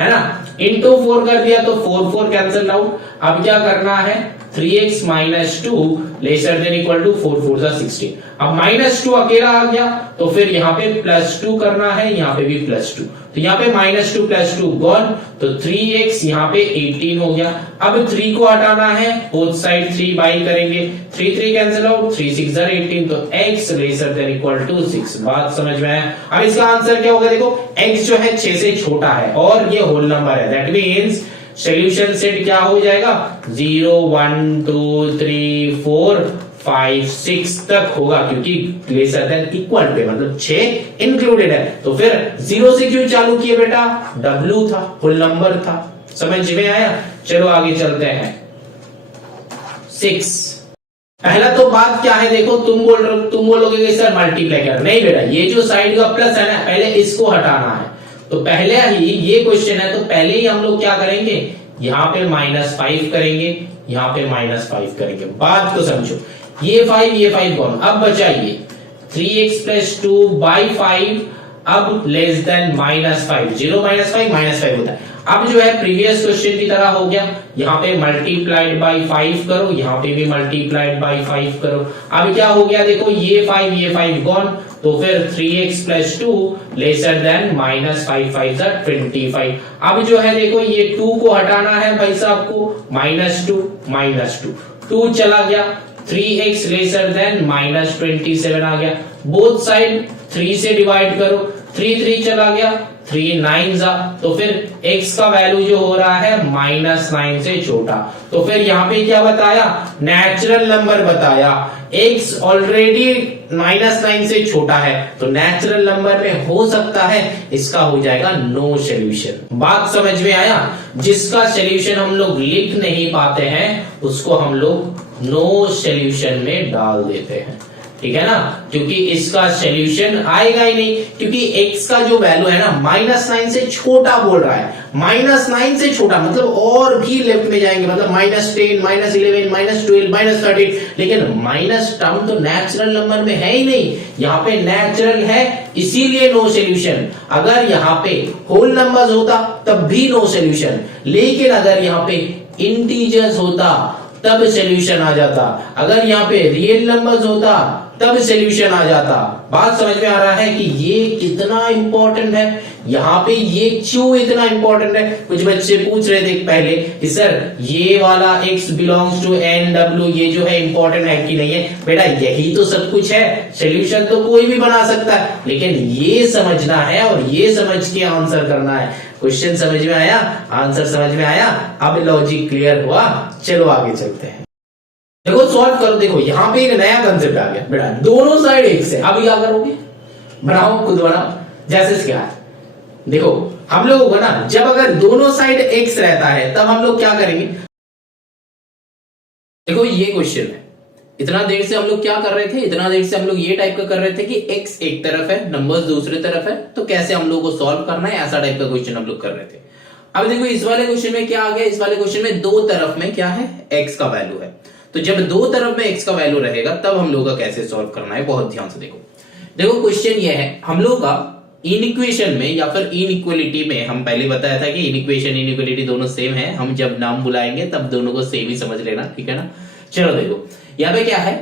है ना, इंटू 4 कर दिया तो 4 4 कैंसिल आउट। अब क्या करना है 3x minus 2 lesser than equal to 4 4 जा 16। अब माइनस 2 अकेला आ गया तो फिर यहाँ पे प्लस 2 करना है, यहाँ पे भी प्लस 2, तो यहाँ पे माइनस 2 प्लस 2 गॉन, तो 3x यहाँ पे 18 हो गया। अब 3 को हटाना है, बोथ साइड 3 बाई करेंगे, 3 3 कैंसिल आउट, 3 6 जा 18, तो x lesser than equal to 6। बात समझ में आया। अब इसका आंसर क्या होगा, देखो x जो है 6 से छोटा है और ये होल नंबर है, दैट मीन्स सॉल्यूशन सेट क्या हो जाएगा 0 1 2 3 4 5 6 तक होगा, क्योंकि लेसर देन इक्वल पे मतलब 6 इंक्लूडेड है। तो फिर 0 से क्यों चालू किए बेटा, W था, होल नंबर था। समझ में आया। चलो आगे चलते हैं। 6 पहला तो बात क्या है, देखो तुम बोलोगे कि सर मल्टीप्लाई कर, नहीं बेटा, ये जो साइड का प्लस है ना, पहले इसको हटाना है। तो पहले ही ये क्वेश्चन है तो पहले ही हम लोग क्या करेंगे, यहाँ पे -5 करेंगे, यहाँ पे -5 करेंगे। बात को समझो, ये 5 कौन, अब बचा ये 3x प्लस 2 बाई 5, अब लेस देन -5, 0 -5 होता है। अब जो है प्रीवियस क्वेश्चन की तरह हो गया, यहाँ पे मल्टीप्लाइड बाई 5 करो, यहाँ पे भी मल्टीप्लाइड बाई 5 करो। अब क्या हो गया, देखो ये 5 गॉन, तो फिर 3x प्लस 2 लेसर देन -5 5 जा 25। अब जो है देखो ये 2 को हटाना है भाई साहब को, -2 चला गया, 3x लेसर देन -27 आ गया। बोथ साइड 3 से डिवाइड करो, 3 3 चला गया, 3 9 जा, तो फिर x का वैल्यू जो हो रहा है -9 से छोटा। तो फिर यहाँ पे क्या बताया, नेचुरल नंबर बताया, x ऑलरेडी -9 से छोटा है, तो नेचुरल नंबर में हो सकता है इसका हो जाएगा नो सॉल्यूशन। बात समझ में आया। जिसका सॉल्यूशन हम लोग लिख नहीं पाते हैं उसको हम लोग नो सॉल्यूशन में डाल देते हैं, ठीक है ना, क्योंकि इसका सॉल्यूशन आएगा ही नहीं, क्योंकि x का जो वैल्यू है ना -9 से छोटा बोल रहा है, -9 से छोटा मतलब और भी लेफ्ट में जाएंगे, मतलब -10 -11 -12 -13, लेकिन माइनस टर्म तो नेचुरल नंबर में है ही नहीं, यहाँ पे नेचुरल है इसीलिए नो सॉल्यूशन। अगर यहाँ पे होल नंबर्स होता तब भी नो सॉल्यूशन, लेकिन अगर यहाँ पे इंटीजर्स होता तब सॉल्यूशन आ जाता, अगर यहाँ पे रियल नंबर्स होता तब सॉल्यूशन आ जाता। बात समझ में आ रहा है कि ये कितना इंपॉर्टेंट है, यहाँ पे ये क्यों इतना इंपॉर्टेंट है। कुछ बच्चे पूछ रहे थे पहले कि सर ये वाला x बिलोंग्स टू NW ये जो है इंपॉर्टेंट है कि नहीं है। बेटा यही तो सब कुछ है, सॉल्यूशन तो कोई भी बना सकता है, लेकिन ये समझना है और ये समझ के आंसर करना है। क्वेश्चन समझ में आया, आंसर समझ में आया, अब लॉजिक क्लियर हुआ। चलो आगे चलते हैं। देखो सॉल्व करो, देखो यहाँ पे एक नया कंसेप्ट आ गया बेटा, दोनों साइड x है। अब क्या करोगे, बनाओ खुद बनाओ, जैसे क्या है। देखो हम लोगों को ना जब अगर दोनों साइड x रहता है तब हम लोग क्या करेंगे। देखो ये क्वेश्चन है, इतना देर से हम लोग क्या कर रहे थे, इतना देर से हम लोग ये टाइप का कर रहे थे कि x एक तरफ है, नंबर्स दूसरी तरफ है, तो कैसे हम लोग को सॉल्व करना है, ऐसा टाइप का क्वेश्चन हम लोग कर रहे थे। अब देखो इस वाले क्वेश्चन में क्या आ गया, इस वाले क्वेश्चन में दो तरफ में क्या है, x का वैल्यू है। तो जब दो तरफ में x का वैल्यू रहेगा तब हम लोग का कैसे सॉल्व करना है, बहुत ध्यान से देखो। देखो क्वेश्चन ये है, हम लोग का इनइक्वेशन में या फिर इनइक्वालिटी में, हम पहले बताया था कि इनइक्वेशन इनइक्वालिटी दोनों सेम है, हम जब नाम बुलाएंगे तब दोनों को सेम ही समझ लेना, ठीक है ना। चलो देखो यहाँ पे क्या है,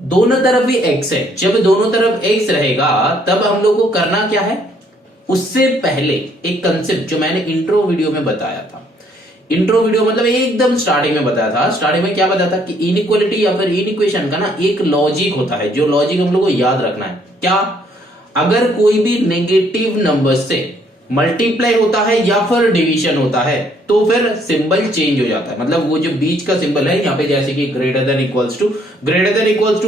दोनों तरफ भी x है, जब दोनों तरफ x रहेगा तब हम लोग को करना क्या है। उससे पहले एक कंसेप्ट जो मैंने इंट्रो वीडियो में बताया था, इंट्रो वीडियो मतलब एकदम स्टार्टिंग में बताया था। स्टार्टिंग में क्या बताया था कि इनइक्वालिटी या फिर इनइक्वेशन का ना एक लॉजिक होता है, जो लॉजिक हम लोग को याद रखना है। क्या, अगर कोई भी नेगेटिव नंबर से मल्टीप्लाई होता है या फिर डिवीजन होता है तो फिर सिंबल चेंज हो जाता है, मतलब वो जो बीच का सिंबल है यहाँ पे, जैसे कि greater than equals to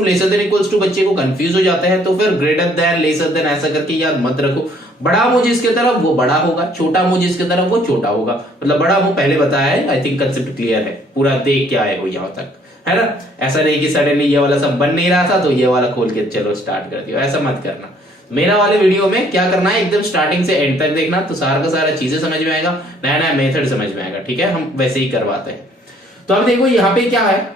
lesser than equals to, बच्चे को कंफ्यूज हो जाते हैं, तो फिर ग्रेटर देन लेसर देन ऐसा करके याद मत रखो। बड़ा मुंह जिसके तरफ वो बड़ा होगा, छोटा मुंह जिसके तरफ वो छोटा होगा, मतलब बड़ा मुंह पहले बताया है, आई थिंक कंसेप्ट क्लियर है, पूरा देख के आए हो यहाँ तक। है ना। ऐसा नहीं कि सडनली ये वाला सब बन नहीं रहा था तो ये वाला खोल के चलो स्टार्ट कर दियो, ऐसा मत करना। मेरा वाले वीडियो में क्या करना है, एकदम स्टार्टिंग से एंड तक देखना, तो सारा का सारा चीजें समझ में आएगा, नया नया मेथड समझ में आएगा, ठीक है। हम वैसे ही करवाते हैं। तो अब देखो यहाँ पे क्या है,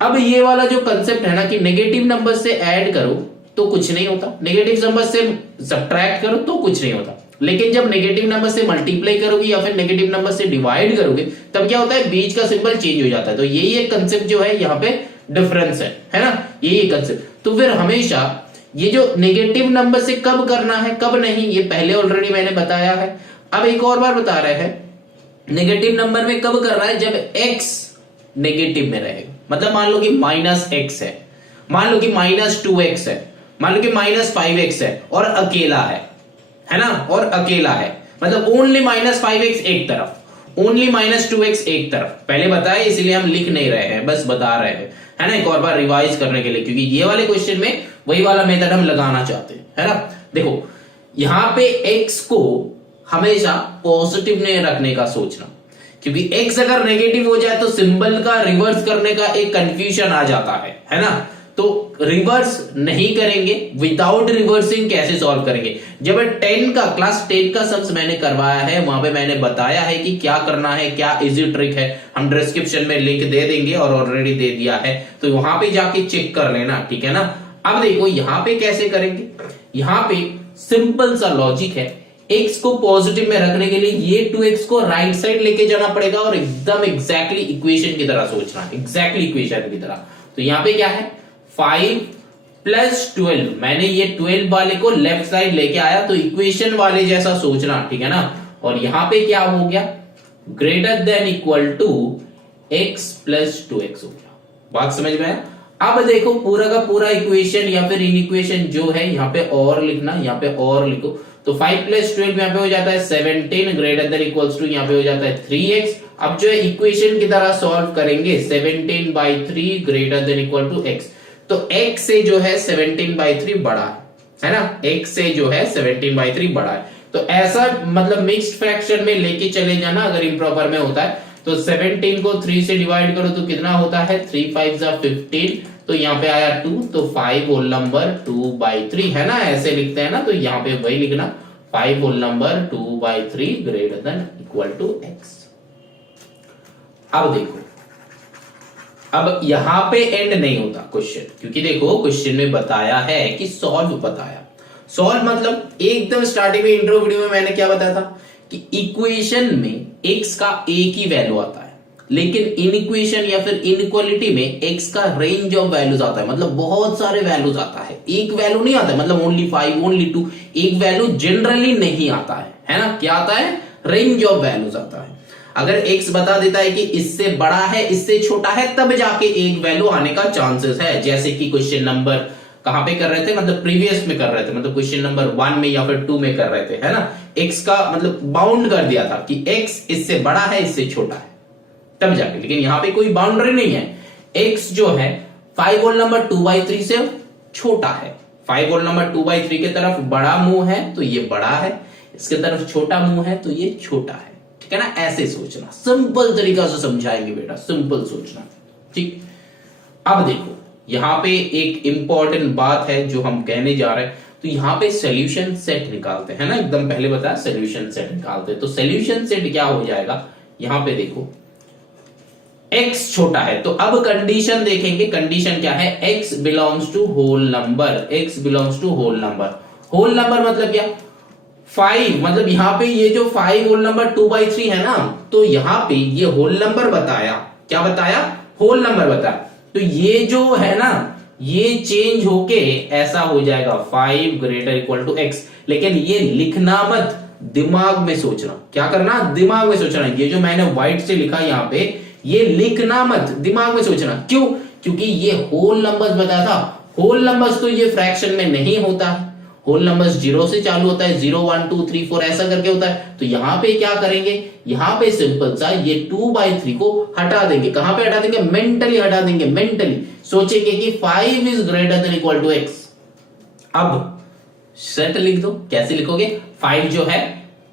अब ये वाला जो कंसेप्ट है ना कि नेगेटिव नंबर से ऐड करो तो कुछ नहीं होता, नेगेटिव नंबर से सब्ट्रैक्ट करो तो कुछ नहीं होता, लेकिन जब नेगेटिव नंबर से मल्टीप्लाई करोगे या फिर नेगेटिव नंबर से डिवाइड करोगे तब क्या होता है, बीच का सिंबल चेंज हो जाता है। तो यही एक कंसेप्ट जो है यहाँ पे डिफरेंस है ना, यही एक कंसेप्ट। तो फिर हमेशा ये जो नेगेटिव नंबर से कब करना है कब नहीं, ये पहले ऑलरेडी मैंने बताया है। अब एक और बार बता रहे हैं, नेगेटिव नंबर में कब कर रहा है, जब x नेगेटिव में रहेगा। मतलब मान लो कि -x है, मान लो कि -2x है, मान लो कि -5x है और अकेला है ना, और अकेला है, मतलब ओनली -5x एक तरफ, ओनली -2x एक तरफ। पहले बताया इसलिए हम लिख नहीं रहे हैं, बस बता रहे हैं, है ना, एक और बार रिवाइज करने के लिए, क्योंकि ये वाले क्वेश्चन में वही वाला मेथड हम लगाना चाहते हैं, है ना। देखो यहां पे x को हमेशा पॉजिटिव में रखने का सोचना, क्योंकि x अगर नेगेटिव हो जाए तो सिंबल का रिवर्स करने का एक कंफ्यूजन आ जाता है ना। तो रिवर्स नहीं करेंगे, विदाउट रिवर्सिंग कैसे सॉल्व करेंगे। जब क्लास 10 का सम्स मैंने करवाया है, वहां पे मैंने बताया है कि क्या करना है, क्या इजी ट्रिक है, हम डिस्क्रिप्शन में लिंक दे देंगे और ऑलरेडी दे दिया है, तो वहां पे जाके चेक कर लेना, ठीक है ना। अब देखो यहां पे कैसे करेंगे, यहां पे सिंपल सा लॉजिक है, x को पॉजिटिव में रखने के लिए ये 2x को राइट साइड लेके जाना पड़ेगा और एकदम एग्जैक्टली इक्वेशन की तरह सोचना, एग्जैक्टली इक्वेशन की तरह। तो यहां पे क्या है, 5 + 12, मैंने ये 12 वाले को लेफ्ट साइड लेके आया, तो इक्वेशन वाले जैसा सोचना, ठीक है ना। और यहां पे क्या हो गया, > x + 2x हो गया। बात समझ में आया। अब देखो पूरा का पूरा इक्वेशन या फिर इन इक्वेशन जो है यहाँ पे और लिखना, यहाँ पे और लिखो, तो 5 + 12 यहाँ पे हो जाता है 17 > यहाँ पे हो जाता है 3x। अब जो है इक्वेशन की तरह सॉल्व करेंगे, 17/3 > x, तो x से जो है 17/3 बड़ा है ना, x से जो है 17/3 बड़ा है। तो ऐसा मतलब मिक्स्ड फ्रैक्शन में लेके चले जाना, अगर इम्प्रॉपर में होता है तो 17 को 3 से डिवाइड करो तो कितना होता है, 3 × 5 = 15, तो यहाँ पे आया 2, तो 5 होल नंबर 2/3 है ना, ऐसे लिखते हैं ना, तो यहाँ पे वही लिखना, 5 होल नंबर 2/3 > x। अब देखो, अब यहां पे एंड नहीं होता क्वेश्चन, क्योंकि देखो क्वेश्चन में बताया है कि सॉल्व बताया, सॉल्व मतलब एकदम स्टार्टिंग में इंट्रो वीडियो में मैंने क्या बताया था कि इक्वेशन में x का एक ही वैल्यू आता है, लेकिन इन इक्वेशन या फिर इनइक्वालिटी में x का रेंज ऑफ वैल्यूज आता है, मतलब बहुत सारे वैल्यूज आता है, एक वैल्यू नहीं आता है, मतलब ओनली 5 ओनली 2, एक वैल्यू जनरली नहीं आता है ना। क्या आता है, रेंज ऑफ वैल्यूज आता है। अगर x बता देता है कि इससे बड़ा है इससे छोटा है, तब जाके एक वैल्यू आने का चांसेस है। जैसे कि क्वेश्चन नंबर कहां पे कर रहे थे, मतलब प्रीवियस में कर रहे थे, मतलब क्वेश्चन नंबर 1 में या फिर 2 में कर रहे थे, है ना। x का मतलब बाउंड कर दिया था कि x इससे बड़ा है इससे छोटा है, तब जाके, लेकिन यहां पे कोई बाउंड्री नहीं है। x जो है 5 होल नंबर 2/3 से छोटा है, 5 होल नंबर 2/3 की तरफ बड़ा मुंह है तो ये बड़ा है, इसके तरफ छोटा मुंह है तो ये छोटा है, ठीक है ना। ऐसे सोचना, सिंपल तरीका से समझाएंगे बेटा, सिंपल सोचना, ठीक। अब देखो यहां पे एक इंपॉर्टेंट बात है जो हम कहने जा रहे हैं, तो यहां पे सॉल्यूशन सेट निकालते हैं ना, एकदम पहले बताया सॉल्यूशन सेट निकालते हैं। तो सॉल्यूशन सेट क्या हो जाएगा, यहां पे देखो x छोटा है, तो अब कंडीशन देखेंगे, कंडीशन क्या है, x belongs to whole number, x belongs to whole number. Whole number मतलब क्या, 5, मतलब यहां पे ये जो 5 होल नंबर 2/3 है ना, तो यहां पे ये होल नंबर बताया, क्या बताया, होल नंबर बताया, तो ये जो है ना ये चेंज होके ऐसा हो जाएगा 5 > x, लेकिन ये लिखना मत, दिमाग में सोचना, क्या करना, दिमाग में सोचना। ये जो मैंने व्हाइट से लिखा यहां पे, ये लिखना मत, दिमाग में सोचना। क्यों, क्योंकि ये होल नंबर्स बताया था, होल नंबर्स तो ये फ्रैक्शन में नहीं होता है, होल नंबर्स 0 से चालू होता है, 0 1 2 3 4 ऐसा करके होता है। तो यहां पे क्या करेंगे, यहां पे सिंपल सा ये 2/3 को हटा देंगे, कहां पे हटा देंगे, मेंटली हटा देंगे, मेंटली सोचेंगे कि 5 is greater than x। अब सेट लिख दो, कैसे लिखोगे, 5 जो है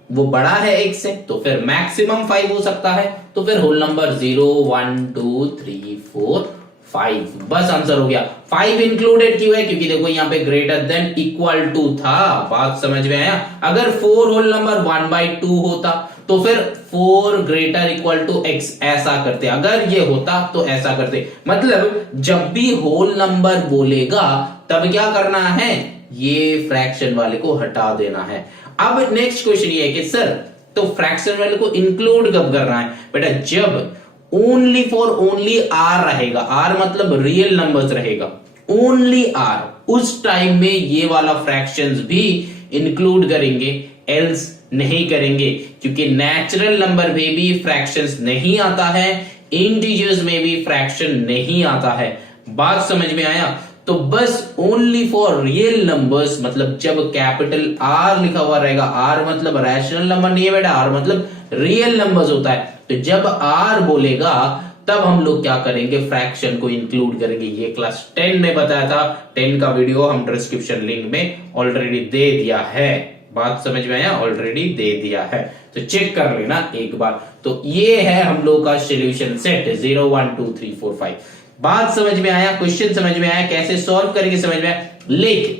वो बड़ा है x से, तो फिर मैक्सिमम 5 हो सकता है, तो फिर होल नंबर 0 1 2 3 4 5, बस आंसर हो गया। 5 इंक्लूडेड क्यों है? क्योंकि देखो यहाँ पे ग्रेटर देन इक्वल टू था, बात समझ में आया। अगर 4 होल नंबर 1/2 होता तो फिर 4 ग्रेटर इक्वल टू x ऐसा करते, अगर ये होता तो ऐसा करते। मतलब जब भी होल नंबर बोलेगा तब क्या करना है, ये फ्रैक्शन वाले को हटा देना है। अब नेक्स्ट क्वेश्चन ये है कि सर तो फ्रैक्शन वाले को इंक्लूड कब करना है? बेटा जब ओनली फॉर ओनली आर रहेगा, आर मतलब रियल नंबर्स रहेगा, ओनली आर, उस टाइम में ये वाला फ्रैक्शंस भी इंक्लूड करेंगे, एल्स नहीं करेंगे। क्योंकि नेचुरल नंबर में भी फ्रैक्शंस नहीं आता है, इंटीजर्स में भी फ्रैक्शन नहीं आता है। बात समझ में आया? तो बस ओनली फॉर रियल नंबर्स, मतलब जब कैपिटल आर लिखा हुआ रहेगा, आर मतलब रैशनल नंबर नहीं है बेटा, आर मतलब रियल नंबर्स होता है, तो जब आर बोलेगा तब हम लोग क्या करेंगे, फ्रैक्शन को इंक्लूड करेंगे। ये क्लास 10 में बताया था, 10 का वीडियो हम डिस्क्रिप्शन लिंक में ऑलरेडी दे दिया है। बात समझ में आया? ऑलरेडी दे दिया है, तो चेक कर लेना एक बार। तो ये है हम लोग का सॉल्यूशन सेट 0 1 2 3 4 5। बात समझ में आया? क्वेश्चन समझ में आया? कैसे सॉल्व करेंगे समझ में आया? लेकिन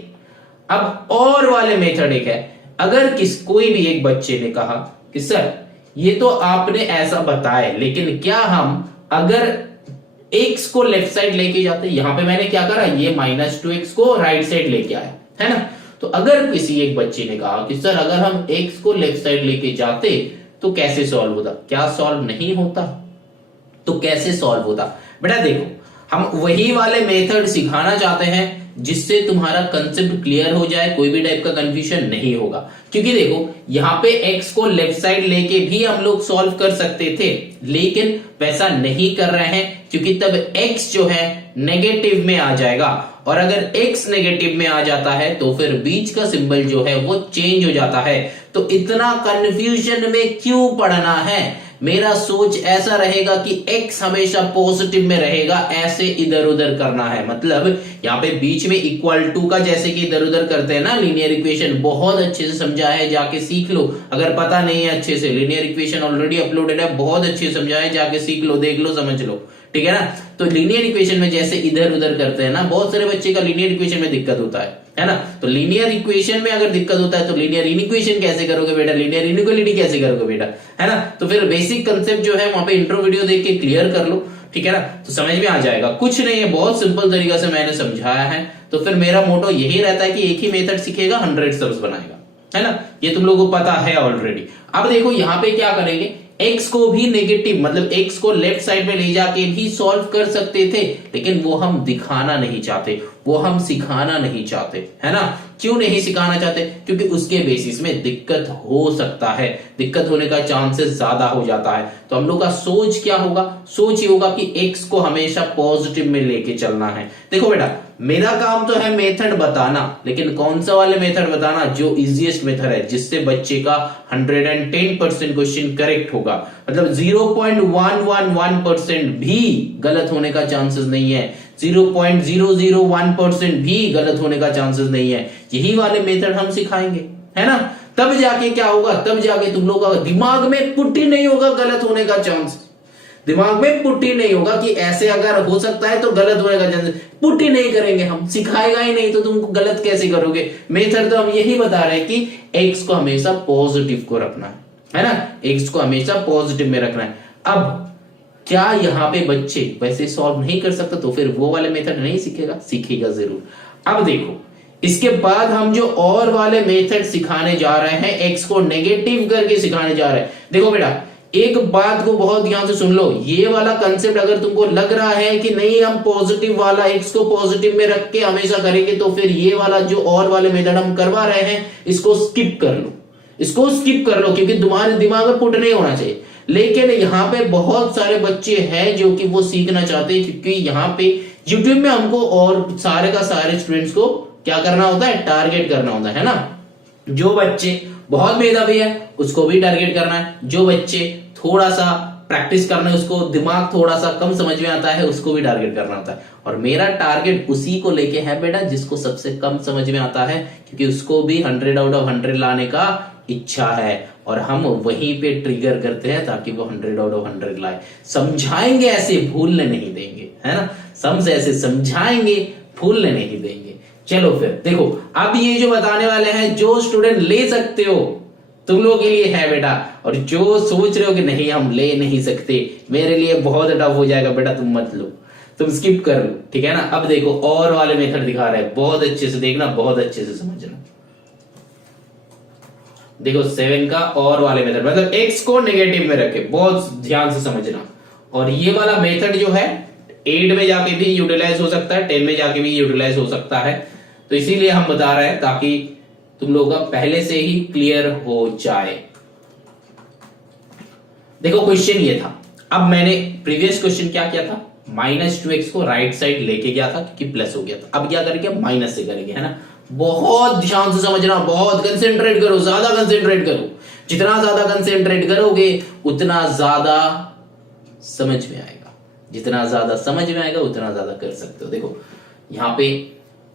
अब और वाले मेथड एक है। अगर कोई भी एक बच्चे ने कहा कि सर ये तो आपने ऐसा बताया, लेकिन क्या हम अगर x को लेफ्ट साइड लेके जाते, यहां पे मैंने क्या करा, ये -2x को राइट साइड लेके आया है ना। तो अगर किसी एक बच्चे ने कहा कि सर अगर हम x को लेफ्ट साइड लेके जाते तो कैसे सॉल्व होता? क्या सॉल्व नहीं होता? तो कैसे सॉल्व होता? बेटा देखो, हम वही वाले मेथड सिखाना चाहते हैं जिससे तुम्हारा कंसेप्ट क्लियर हो जाए, कोई भी टाइप का कंफ्यूजन नहीं होगा। क्योंकि देखो यहां पे x को लेफ्ट साइड लेके भी हम लोग सॉल्व कर सकते थे, लेकिन वैसा नहीं कर रहे हैं क्योंकि तब x जो है नेगेटिव में आ जाएगा, और अगर x नेगेटिव में आ जाता है तो फिर बीच का सिंबल जो है वो चेंज हो जाता है। तो इतना कंफ्यूजन में क्यों पड़ना है? मेरा सोच ऐसा रहेगा कि x हमेशा पॉजिटिव में रहेगा, ऐसे इधर उधर करना है। मतलब यहाँ पे बीच में इक्वल टू का जैसे कि इधर उधर करते हैं ना, लीनियर इक्वेशन बहुत अच्छे से समझा है, जाके सीख लो। अगर पता नहीं है अच्छे से, लीनियर इक्वेशन ऑलरेडी अपलोडेड है, बहुत अच्छे से समझा है, जाके सीख लो, देख लो, समझ लो, ठीक है ना। तो लीनियर इक्वेशन में जैसे इधर उधर करते हैं ना, बहुत सारे बच्चे का लीनियर इक्वेशन में दिक्कत होता है ना। तो लीनियर इक्वेशन में अगर दिक्कत होता है तो लीनियर इनइक्वेशन कैसे करोगे बेटा, लीनियर इनइक्वालिटी कैसे करोगे बेटा, है ना। तो फिर बेसिक कंसेप्ट जो है वहां पे इंट्रो वीडियो देख के क्लियर कर लो, ठीक है ना, तो समझ में आ जाएगा। कुछ नहीं है, बहुत सिंपल तरीका से मैंने समझाया है। तो फिर मेरा मोटो यही रहता है कि एक ही मेथड सीखेगा 100 सब्स बनाएगा, है ना, ये तुम लोगों को पता है ऑलरेडी। अब देखो यहाँ पे क्या करेंगे, x को भी नेगेटिव मतलब x को लेफ्ट साइड में ले जाके भी सॉल्व कर सकते थे, लेकिन वो हम दिखाना नहीं चाहते, वो हम सिखाना नहीं चाहते, है ना। क्यों नहीं सिखाना चाहते? क्योंकि उसके बेसिस में दिक्कत हो सकता है, दिक्कत होने का चांसेस ज्यादा हो जाता है। तो हम लोग का सोच क्या होगा, सोच ये होगा कि x को हमेशा पॉजिटिव में लेके चलना है। देखो बेटा, मेरा काम तो है मेथड बताना, लेकिन कौन सा वाले मेथड बताना, जो इजीएस्ट मेथड है, जिससे बच्चे का 110% क्वेश्चन करेक्ट होगा। मतलब 0.111% भी गलत होने का चांसेस नहीं है, 0.001% भी गलत होने का चांसेस नहीं है। यही वाले मेथड हम सिखाएंगे, है ना। तब जाके क्या होगा, तब जाके तुम लोग का दिमाग में पुट ही नहीं होगा गलत होने का चांस, दिमाग में पुट ही नहीं होगा कि ऐसे अगर हो सकता है तो गलत होने का चांस, पुट ही नहीं करेंगे हम, सिखाएगा ही नहीं, तो तुम गलत कैसे करोगे। मेथड तो हम यही बता रहे हैं कि x को हमेशा पॉजिटिव को रखना है ना, x को हमेशा पॉजिटिव में रखना है। अब क्या यहाँ पे बच्चे वैसे सॉल्व नहीं कर सकते तो फिर वो वाले मेथड नहीं सीखेगा, सीखेगा जरूर। अब देखो, इसके बाद हम जो और वाले मेथड सिखाने जा रहे हैं, x को नेगेटिव करके सिखाने जा रहे हैं। देखो बेटा, एक बात को बहुत ध्यान से सुन लो, ये वाला कंसेप्ट अगर तुमको लग रहा है कि नहीं हम पॉजिटिव वाला x को पॉजिटिव में रख के हमेशा करेंगे, तो फिर ये वाला जो और वाले मेथड हम करवा रहे हैं इसको स्किप कर लो, इसको स्किप कर लो, क्योंकि तुम्हारे दिमाग में पुट नहीं होना चाहिए। लेकिन यहाँ पे बहुत सारे बच्चे हैं जो कि वो सीखना चाहते हैं, क्योंकि यहाँ पे यूट्यूब में हमको और सारे का सारे स्टूडेंट्स को क्या करना होता है, टारगेट करना होता है ना। जो बच्चे बहुत मेधावी है उसको भी टारगेट करना है, जो बच्चे थोड़ा सा प्रैक्टिस करना है, उसको दिमाग थोड़ा सा कम समझ में आता है, उसको भी टारगेट करना होता है। और मेरा टारगेट उसी को लेके है बेटा जिसको सबसे कम समझ में आता है, क्योंकि उसको भी 100 आउट ऑफ 100 लाने का इच्छा है, और हम वहीं पे ट्रिगर करते हैं ताकि वो 100 आउट ऑफ 100 लाए। समझाएंगे ऐसे, भूलने नहीं देंगे, है ना, सम से ऐसे समझाएंगे, भूलने नहीं देंगे। चलो फिर देखो, अब ये जो बताने वाले हैं जो स्टूडेंट ले सकते हो तुम लोगों के लिए है बेटा, और जो सोच रहे हो कि नहीं हम ले नहीं सकते, मेरे लिए बहुत टफ हो जाएगा बेटा, तुम मत लो, तुम स्किप कर लो, ठीक है ना। अब देखो और वाले मेथड दिखा रहे हैं, बहुत अच्छे से देखना, बहुत अच्छे से समझना। देखो 7 का और वाले मेथड, मतलब x को नेगेटिव में रखे, बहुत ध्यान से समझना। और ये वाला मेथड जो है 8 में जाके भी यूटिलाइज हो सकता है, 10 में जाके भी यूटिलाइज हो सकता है, तो इसीलिए हम बता रहे हैं ताकि तुम लोगों का पहले से ही क्लियर हो जाए। देखो क्वेश्चन ये था, अब मैंने प्रीवियस क्वेश्चन क्या किया था, -2x को राइट साइड लेके गया था क्योंकि प्लस हो गया था, अब क्या करेंगे माइनस से करेंगे, है ना। बहुत ध्यान से समझना, बहुत कंसेंट्रेट करो, ज्यादा कंसेंट्रेट करो, जितना ज्यादा कंसेंट्रेट करोगे उतना ज्यादा समझ में आएगा, जितना ज्यादा समझ में आएगा उतना ज्यादा कर सकते हो। देखो यहाँ पे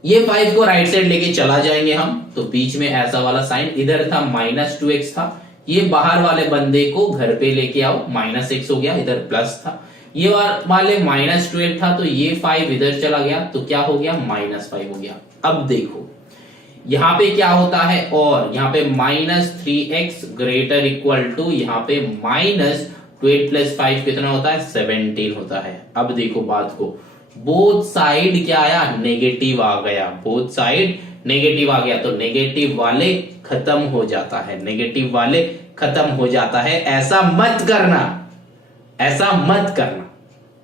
ये 5 को राइट साइड लेके चला जाएंगे हम, तो बीच में ऐसा वाला साइन, इधर था -2x था, ये बाहर वाले बंदे को घर पे लेके आओ, -x हो गया, इधर प्लस था, ये वाले -12 था, तो ये 5 इधर चला गया, तो क्या हो गया -5 हो गया। अब देखो यहां पे क्या होता है, और यहां पे -3x ग्रेटर इक्वल टू यहाँ पे -12 + 5 कितना होता है 17 होता है। अब देखो बात को, बोथ साइड क्या आया, नेगेटिव आ गया, बोथ साइड नेगेटिव आ गया, तो नेगेटिव वाले खत्म हो जाता है, नेगेटिव वाले खत्म हो जाता है। ऐसा मत करना, ऐसा मत करना,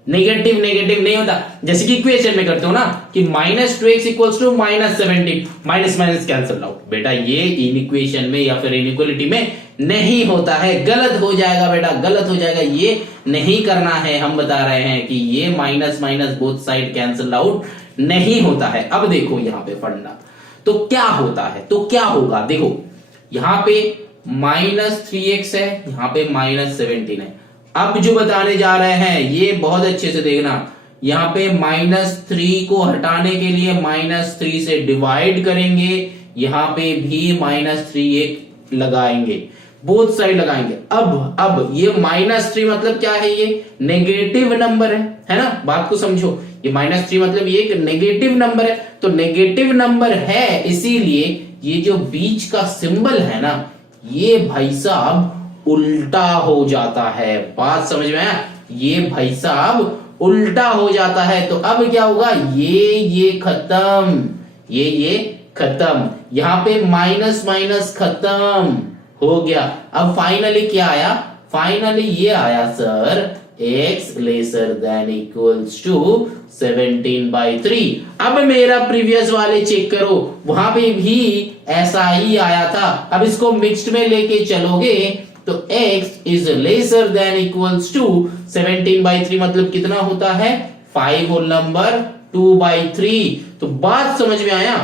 नेगेटिव नेगेटिव नहीं होता, जैसे कि इक्वेशन में करते हो ना कि -2x = -17, minus minus cancel out, बेटा ये इन इक्वेशन में या फिर इनइक्वालिटी में नहीं होता है, गलत हो जाएगा बेटा, गलत हो जाएगा, ये नहीं करना है। हम बता रहे हैं कि ये minus minus both side cancel out नहीं होता है। अब देखो यहां पे फंडा, तो क्या होता है, तो क्या होगा, देखो यहां पे -3x है, यहां पे -17 है। अब जो बताने जा रहे हैं ये बहुत अच्छे से देखना, यहां पे -3 को हटाने के लिए -3 से डिवाइड करेंगे, यहां पे भी -3 एक लगाएंगे, बोथ साइड लगाएंगे। अब ये -3 मतलब क्या है, ये नेगेटिव नंबर है ना, बात को समझो, ये -3 मतलब ये एक नेगेटिव नंबर है, तो नेगेटिव नंबर है इसीलिए ये जो बीच का सिंबल है ना, ये भाई साहब उल्टा हो जाता है। बात समझ में आया, ये भाई साहब उल्टा हो जाता है, तो अब क्या होगा, ये खत्म, ये खत्म, यहां पे माइनस माइनस खत्म हो गया। अब फाइनली क्या आया, फाइनली ये आया सर x < 17/3। अब मेरा प्रीवियस वाले चेक करो, वहां पे भी ऐसा ही आया था। अब इसको मिक्स्ड में लेके चलोगे तो x < 17/3 मतलब कितना होता है 5 होल नंबर 2/3। तो बात समझ में आया,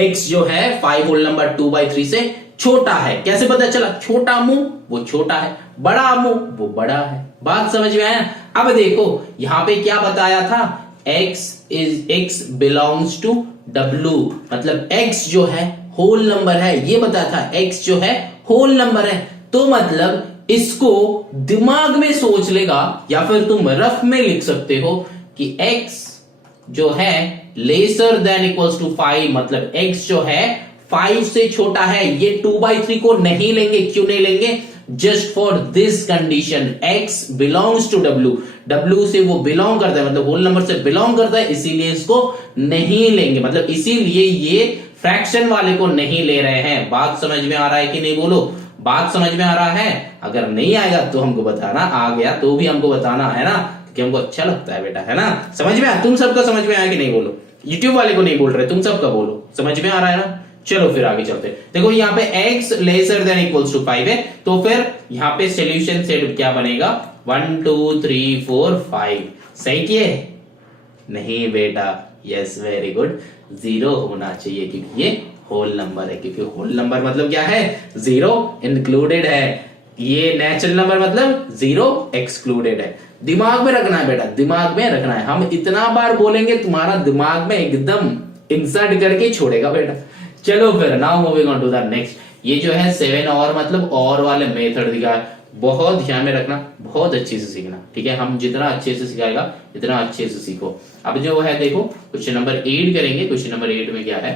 x जो है 5 होल नंबर 2/3 से छोटा है। कैसे पता चला, छोटा मुंह वो छोटा है, बड़ा मुंह वो बड़ा है। बात समझ में आया। अब देखो यहां पे क्या बताया था, x बिलोंग्स टू w, मतलब x जो है होल नंबर है, ये बताया था x जो है होल नंबर है। तो मतलब इसको दिमाग में सोच लेगा, या फिर तुम रफ में लिख सकते हो कि x जो है लेसर देन इक्वल्स टू 5, मतलब x जो है 5 से छोटा है। ये 2/3 को नहीं लेंगे, क्यों नहीं लेंगे, just for this condition, x belongs to w, w से वो बिलोंग करता है, मतलब होल नंबर से बिलोंग करता है, इसीलिए इसको नहीं लेंगे, मतलब इसीलिए ये फ्रैक्शन वाले को नहीं ले रहे हैं। बात समझ में आ रहा है कि नहीं, बोलो बात समझ में आ रहा है। अगर नहीं आएगा तो हमको बताना, आ गया तो भी हमको बताना, है ना, कि हमको अच्छा लगता है बेटा, है ना। समझ में आया, तुम सबका समझ में आया कि नहीं, बोलो। यूट्यूब वाले को नहीं बोल रहे, तुम सबका बोलो, समझ में आ रहा है ना। चलो फिर आगे चलते। देखो यहाँ पे x lesser than equals to 5 है, तो फिर यहाँ पे सॉल्यूशन सेट क्या बनेगा, 1 2 3 4 5। सही किए, नहीं बेटा, यस वेरी गुड, 0 होना चाहिए क्योंकि ये होल नंबर है, क्योंकि होल नंबर मतलब क्या है, 0 इंक्लूडेड है, ये नेचुरल नंबर मतलब 0 एक्सक्लूडेड है। दिमाग में रखना है बेटा, दिमाग में रखना है, हम इतना बार बोलेंगे तुम्हारा दिमाग में एकदम इंसर्ट करके छोड़ेगा बेटा। चलो फिर now moving on to the next. ये जो है 7 और मतलब और वाले मेथड दिखा है, बहुत ध्यान में रखना, बहुत अच्छे से सीखना, ठीक है। हम जितना अच्छे से सिखाएगा इतना अच्छे से सीखो। अब जो है देखो क्वेश्चन नंबर 8 करेंगे। क्वेश्चन नंबर 8 में क्या है,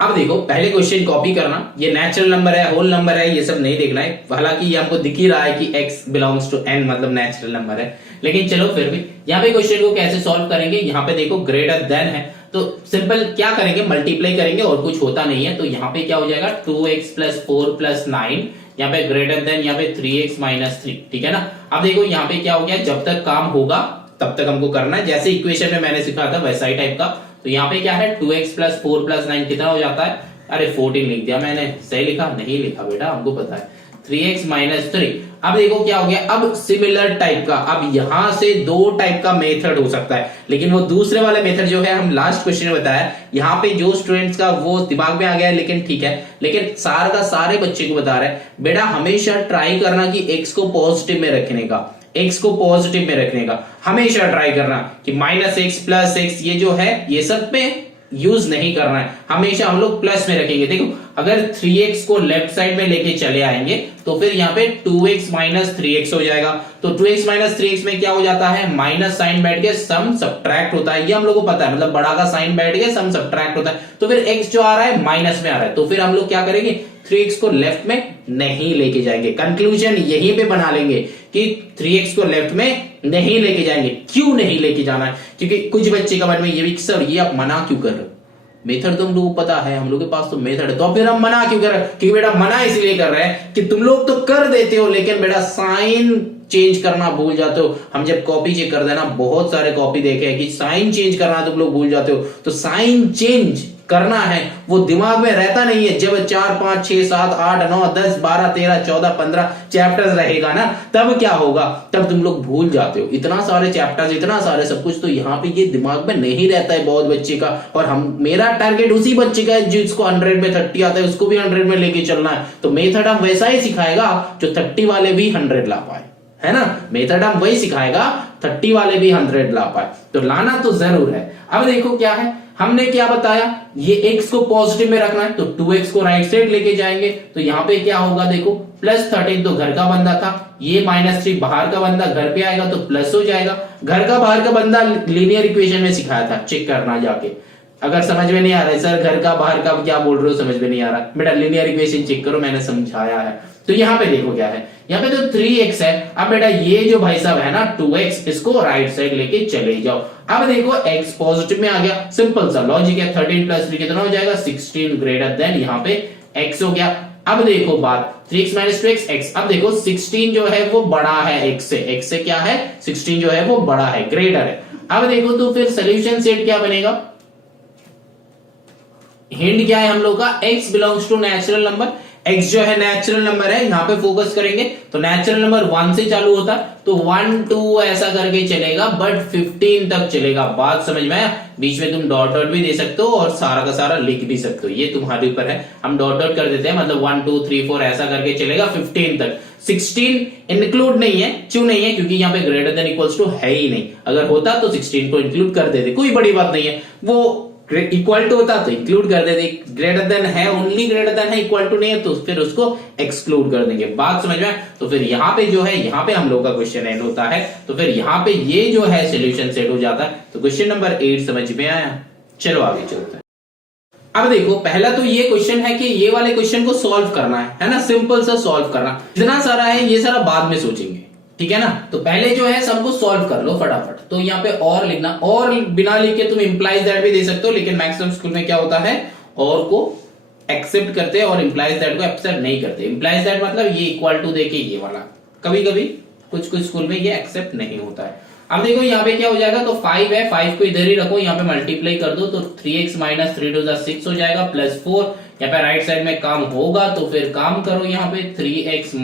अब देखो पहले क्वेश्चन कॉपी करना, ये नेचुरल नंबर है, होल नंबर है, ये सब नहीं देखना है। हालांकि ये हमको दिख ही रहा है कि x बिलोंग्स टू n मतलब नेचुरल नंबर है, लेकिन चलो फिर भी यहाँ पे क्वेश्चन को कैसे सॉल्व करेंगे। यहाँ पे देखो ग्रेटर देन है तो सिंपल क्या करेंगे, मल्टीप्लाई करेंगे और कुछ होता नहीं है। तो यहाँ पे क्या हो जाएगा 2x + 4 + 9, यहाँ पे ग्रेटर देन यहाँ पे 3x - 3, ठीक है ना। अब देखो यहाँ पे क्या हो गया, जब तक काम होगा तब तक हमको करना है, जैसे इक्वेशन में मैंने सिखाया था वैसा ही टाइप का। तो यहाँ पे क्या है 2x + 4 + 9 कितना हो जाता है, अरे 14 लिख दिया मैंने, सही लिखा नहीं लिखा बेटा, हमको पता है 3x - 3। अब देखो क्या हो गया, अब सिमिलर टाइप का, अब यहां से दो टाइप का मेथड हो सकता है, लेकिन वो दूसरे वाले मेथड जो है हम लास्ट क्वेश्चन में बताया, यहाँ पे जो स्टूडेंट्स का वो दिमाग में आ गया है, लेकिन ठीक है, लेकिन सारे बच्चे को बता रहे हैं बेटा हमेशा ट्राई करना कि x को पॉजिटिव में रखने का, x को पॉजिटिव में रखने का हमेशा ट्राई करना कि -x + x ये जो है ये सब में यूज नहीं करना है, हमेशा हम लोग प्लस में रखेंगे। देखो अगर 3x को लेफ्ट साइड में लेके चले आएंगे तो फिर यहाँ पे 2x - 3x हो जाएगा। तो 2x - 3x में क्या हो जाता है, माइनस साइन बैठ के सम सब्ट्रैक्ट होता है, ये हम लोग को पता है, मतलब बड़ा का साइन बैठ के सम सब्ट्रैक्ट होता है। तो फिर x जो आ रहा है माइनस में आ रहा है, तो फिर हम लोग क्या करेंगे 3x को लेफ्ट में नहीं लेके जाएंगे। कंक्लूजन यहीं पे बना लेंगे कि 3x को लेफ्ट में नहीं लेके जाएंगे। क्यों नहीं लेके जाना है, क्योंकि कुछ बच्चे का मन में ये भी सर ये आप मना क्यों कर रहे हो, मेथड तो हम लोग को पता है, हम लोग के पास तो मेथड है, तो फिर हम मना क्यों कर रहे हैं, क्योंकि बेटा मना इसलिए कर रहे हैं कि तुम लोग तो कर देते हो लेकिन बेटा साइन चेंज करना भूल जाते हो। हम जब कॉपी चेक करते हैं ना, बहुत सारे कॉपी देखे हैं कि साइन चेंज करना तुम लोग भूल जाते हो। तो साइन चेंज करना है वो दिमाग में रहता नहीं है, जब 4 5 6 7 8 9 10 12 13 14 15 चैप्टर्स रहेगा ना, तब क्या होगा, तब तुम लोग भूल जाते हो इतना सारे चैप्टर्स, इतना सारे सब कुछ। तो यहाँ पे ये दिमाग में नहीं रहता है बहुत बच्चे का, और हम मेरा टारगेट उसी बच्चे का है जिसको 100 में 30 आता है, उसको भी 100 में लेके चलना है। तो मेथड हम वैसा ही सिखाएगा जो 30 वाले भी 100 ला पाए, है ना। मेथड हम वही सिखाएगा 30 वाले भी 100 ला पाए, तो लाना तो जरूर है। अब देखो क्या है, हमने क्या बताया, ये x को पॉजिटिव में रखना है तो 2x को राइट साइड लेके जाएंगे। तो यहाँ पे क्या होगा देखो +13 तो घर का बंदा था, ये -3 बाहर का बंदा घर पे आएगा तो प्लस हो जाएगा। घर का बाहर का बंदा लीनियर इक्वेशन में सिखाया था, चेक करना जाके। अगर समझ में नहीं आ रहा है सर घर का बाहर का क्या बोल रहे हो, समझ में नहीं आ रहा, बेटा लीनियर इक्वेशन चेक करो, मैंने समझाया है। तो यहाँ पे देखो क्या है, यहाँ पे तो 3x है। अब बेटा ये जो भाई साहब है ना 2x, इसको राइट साइड लेके चले जाओ। अब देखो x पॉजिटिव में आ गया, सिंपल सा लॉजिक है। 13 + 3 कितना हो जाएगा 16, ग्रेटर देन यहाँ पे x हो गया। अब देखो बात 3x - 2x x, अब देखो 16 जो है वो बड़ा है x से क्या है 16 जो है वो बड़ा है, ग्रेटर है। अब देखो तो फिर सोल्यूशन सेट क्या बनेगा, हिंट क्या है हम लोग का, x belongs to natural number. x जो है नेचुरल नंबर है, यहां पे फोकस करेंगे तो नेचुरल नंबर 1 से चालू होता है तो 1 2 ऐसा करके चलेगा, बट 15 तक चलेगा। बात समझ में आया, बीच में तुम डॉट डॉट भी दे सकते हो और सारा का सारा लिख भी सकते हो, ये तुम्हारे ऊपर है। हम डॉट डॉट कर देते हैं, मतलब 1 2 3 4 ऐसा करके चलेगा 15 तक। 16 इंक्लूड नहीं है, क्यों नहीं है, क्योंकि यहाँ पे ग्रेटर देन इक्वल्स टू है ही नहीं। अगर होता तो 16 को इंक्लूड कर देते, कोई बड़ी बात नहीं है। वो इक्वल टू होता तो इंक्लूड कर देते, ग्रेटर देन है, ओनली ग्रेटर देन है, इक्वल टू नहीं है तो फिर उसको एक्सक्लूड कर देंगे। बात समझ में, तो फिर यहाँ पे जो है यहाँ पे हम लोग का क्वेश्चन एंड होता है। तो फिर यहाँ पे ये जो है सॉल्यूशन सेट हो जाता है। तो क्वेश्चन नंबर 8 समझ में आया, चलो आगे चलते हैं। अब देखो पहला तो ये क्वेश्चन है कि ये वाले क्वेश्चन को सॉल्व करना है ना, सिंपल सा सॉल्व करना। इतना सारा है, ये सारा बाद में सोचेंगे, ठीक है ना। तो पहले जो है सबको सॉल्व कर लो फटाफट। तो यहाँ पे और लिखना, और बिना लिखे तुम इंप्लाइज दैट भी दे सकते हो, लेकिन मैक्सिमम स्कूल में क्या होता है और को एक्सेप्ट करते हैं और इंप्लाइज दैट को एक्सेप्ट नहीं करते। इंप्लाइज दैट मतलब ये इक्वल टू देके ये वाला, कभी कभी कुछ कुछ स्कूल में ये एक्सेप्ट नहीं होता है। अब देखो यहाँ पे क्या हो जाएगा, तो 5 है, 5 को इधर ही रखो, यहाँ पे मल्टीप्लाई कर दो तो 3x - 3 2 6 हो जाएगा, +4। यहाँ पे राइट साइड में काम होगा तो फिर काम करो, यहाँ पे 3x -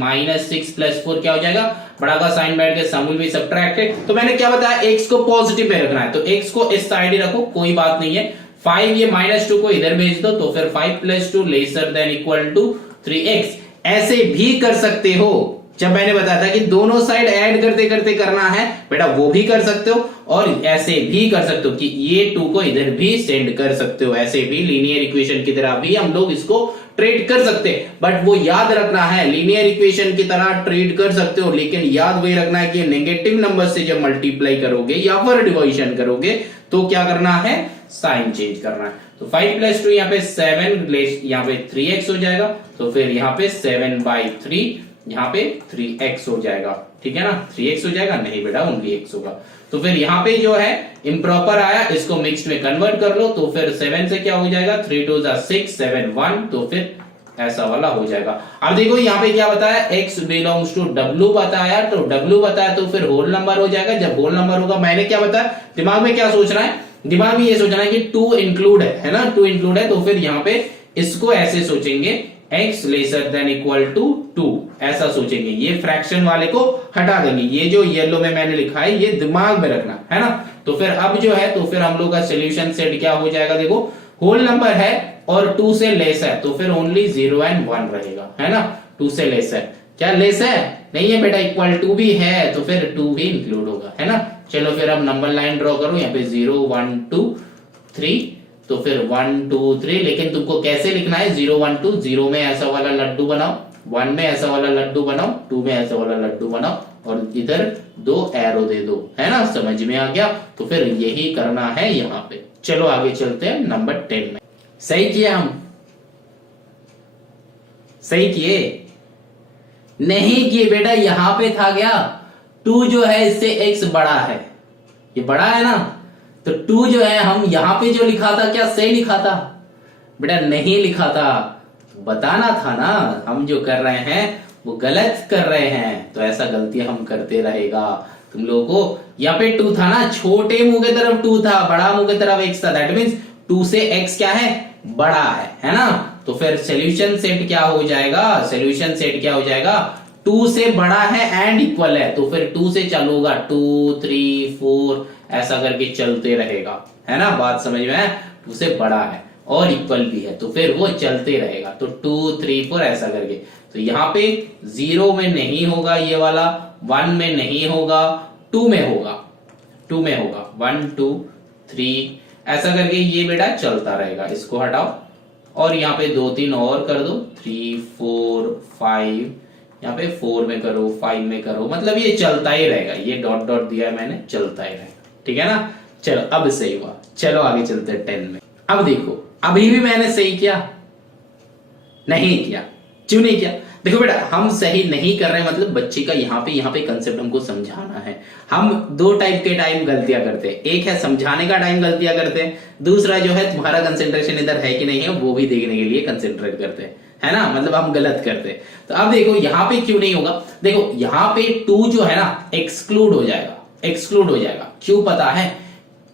6 + 4 क्या हो जाएगा, बड़ा का साइन बैठ के सम विल बी सबट्रैक्टेड। तो मैंने क्या बताया, x को पॉजिटिव में रखना है तो x को इस साइड ही रखो, कोई बात नहीं है। 5 ये -2 को इधर भेज दो तो फिर 5 + 2 <= 3x। ऐसे भी कर सकते हो, जब मैंने बताया था कि दोनों साइड ऐड करते करते करना है बेटा, वो भी कर सकते हो और ऐसे भी कर सकते हो कि ये 2 को इधर भी सेंड कर सकते हो, ऐसे भी लीनियर इक्वेशन की तरह भी हम लोग इसको ट्रीट कर सकते हैं। बट वो याद रखना है, लीनियर इक्वेशन की तरह ट्रीट कर सकते हो, लेकिन याद वही रखना है कि नेगेटिव नंबर से जब मल्टीप्लाई करोगे या फिर डिवीजन करोगे तो क्या करना है, साइन चेंज करना है। तो 5 + 2 यहाँ पे 7, यहाँ पे 3x हो जाएगा, तो फिर यहाँ पे 7/3 यहाँ पे 3x हो जाएगा, ठीक है ना, 3x हो जाएगा, नहीं बेटा ओनली x होगा। तो फिर यहाँ पे जो है इम्प्रॉपर आया, इसको मिक्स्ड में कन्वर्ट कर लो, तो फिर 7 से क्या हो जाएगा, 3 × 2 = 6, 7 1, तो फिर ऐसा वाला हो जाएगा। अब देखो यहाँ पे क्या बताया, x बिलोंग्स टू w बताया, तो w बताया तो फिर होल नंबर हो जाएगा। जब होल नंबर होगा, मैंने क्या बताया, दिमाग में क्या सोचना है, दिमाग में ये सोचना है कि 2 इंक्लूड है ना, 2 इंक्लूड है, तो फिर यहाँ पे इसको ऐसे सोचेंगे x < 2, ऐसा सोचेंगे, ये फ्रैक्शन वाले को हटा देंगे, ये जो येलो में मैंने लिखा है ये दिमाग में रखना है ना। तो फिर अब जो है, तो फिर हम लोग का सोल्यूशन सेट क्या हो जाएगा, देखो होल नंबर है और 2 से लेस है, तो फिर ओनली 0 और 1 रहेगा, है ना। 2 से लेस है, क्या लेस है, नहीं है बेटा, = भी है, तो फिर 2 भी इंक्लूड होगा, है ना। चलो फिर अब नंबर लाइन ड्रॉ करो, यहाँ पे 0 1 2 3, तो फिर 1 2 3, लेकिन तुमको कैसे लिखना है, 0 1 2, 0 में ऐसा वाला लड्डू बनाओ, 1 में ऐसा वाला लड्डू बनाओ, 2 में ऐसा वाला लड्डू बनाओ और इधर 2 एरो दे दो, है ना, समझ में आ गया। तो फिर यही करना है यहाँ पे। चलो आगे चलते हैं नंबर 10 में। सही किए हम, सही किए, नहीं किए बेटा, यहां पे था क्या, 2 जो है इससे x बड़ा है, ये बड़ा है ना, तो 2 जो है हम यहां पे जो लिखा था क्या सही लिखा था बेटा, नहीं लिखा था, बताना था ना, हम जो कर रहे हैं वो गलत कर रहे हैं, तो ऐसा गलती हम करते रहेगा तुम लोगों को। यहाँ पे 2 था ना, छोटे मुंह की तरफ 2 था, बड़ा मुंह की तरफ x था, दैट मींस 2 से x क्या है, बड़ा है ना। तो फिर सोल्यूशन सेट क्या हो जाएगा, सोल्यूशन सेट क्या हो जाएगा, 2 से बड़ा है एंड इक्वल है, तो फिर 2 से चालू होगा, 2 3 4 ऐसा करके चलते रहेगा, है ना, बात समझ में है, 2 से बड़ा है और इक्वल भी है, तो फिर वो चलते रहेगा, तो 2 3 4 ऐसा करके। तो यहाँ पे 0 में नहीं होगा ये वाला, 1 में नहीं होगा, 2 में होगा, 2 में होगा, 1 2 3 ऐसा करके ये बेटा चलता रहेगा, इसको हटाओ और यहाँ पे 2 3 और कर दो, 3 4 5, यहाँ पे 4 में करो, 5 में करो, मतलब ये चलता ही रहेगा, ये डॉट डॉट दिया है मैंने, चलता ही रहेगा, ठीक है ना। चलो अब सही हुआ, चलो आगे चलते हैं 10 में। अब देखो अभी भी मैंने सही किया, नहीं किया, क्यों नहीं किया, देखो बेटा हम सही नहीं कर रहे हैं, मतलब बच्चे का यहाँ पे कंसेप्ट हमको समझाना है। हम 2 टाइप के टाइम गलतियां करते हैं, एक है समझाने का टाइम गलतियां करते हैं, दूसरा जो है तुम्हारा कंसेंट्रेशन इधर है कि नहीं है वो भी देखने के लिए कंसेंट्रेट करते हैं, है ना, मतलब हम गलत करते हैं। तो अब देखो यहाँ पे क्यों नहीं होगा, देखो यहाँ पे 2 जो है ना एक्सक्लूड हो जाएगा, एक्सक्लूड हो जाएगा, क्यों पता है,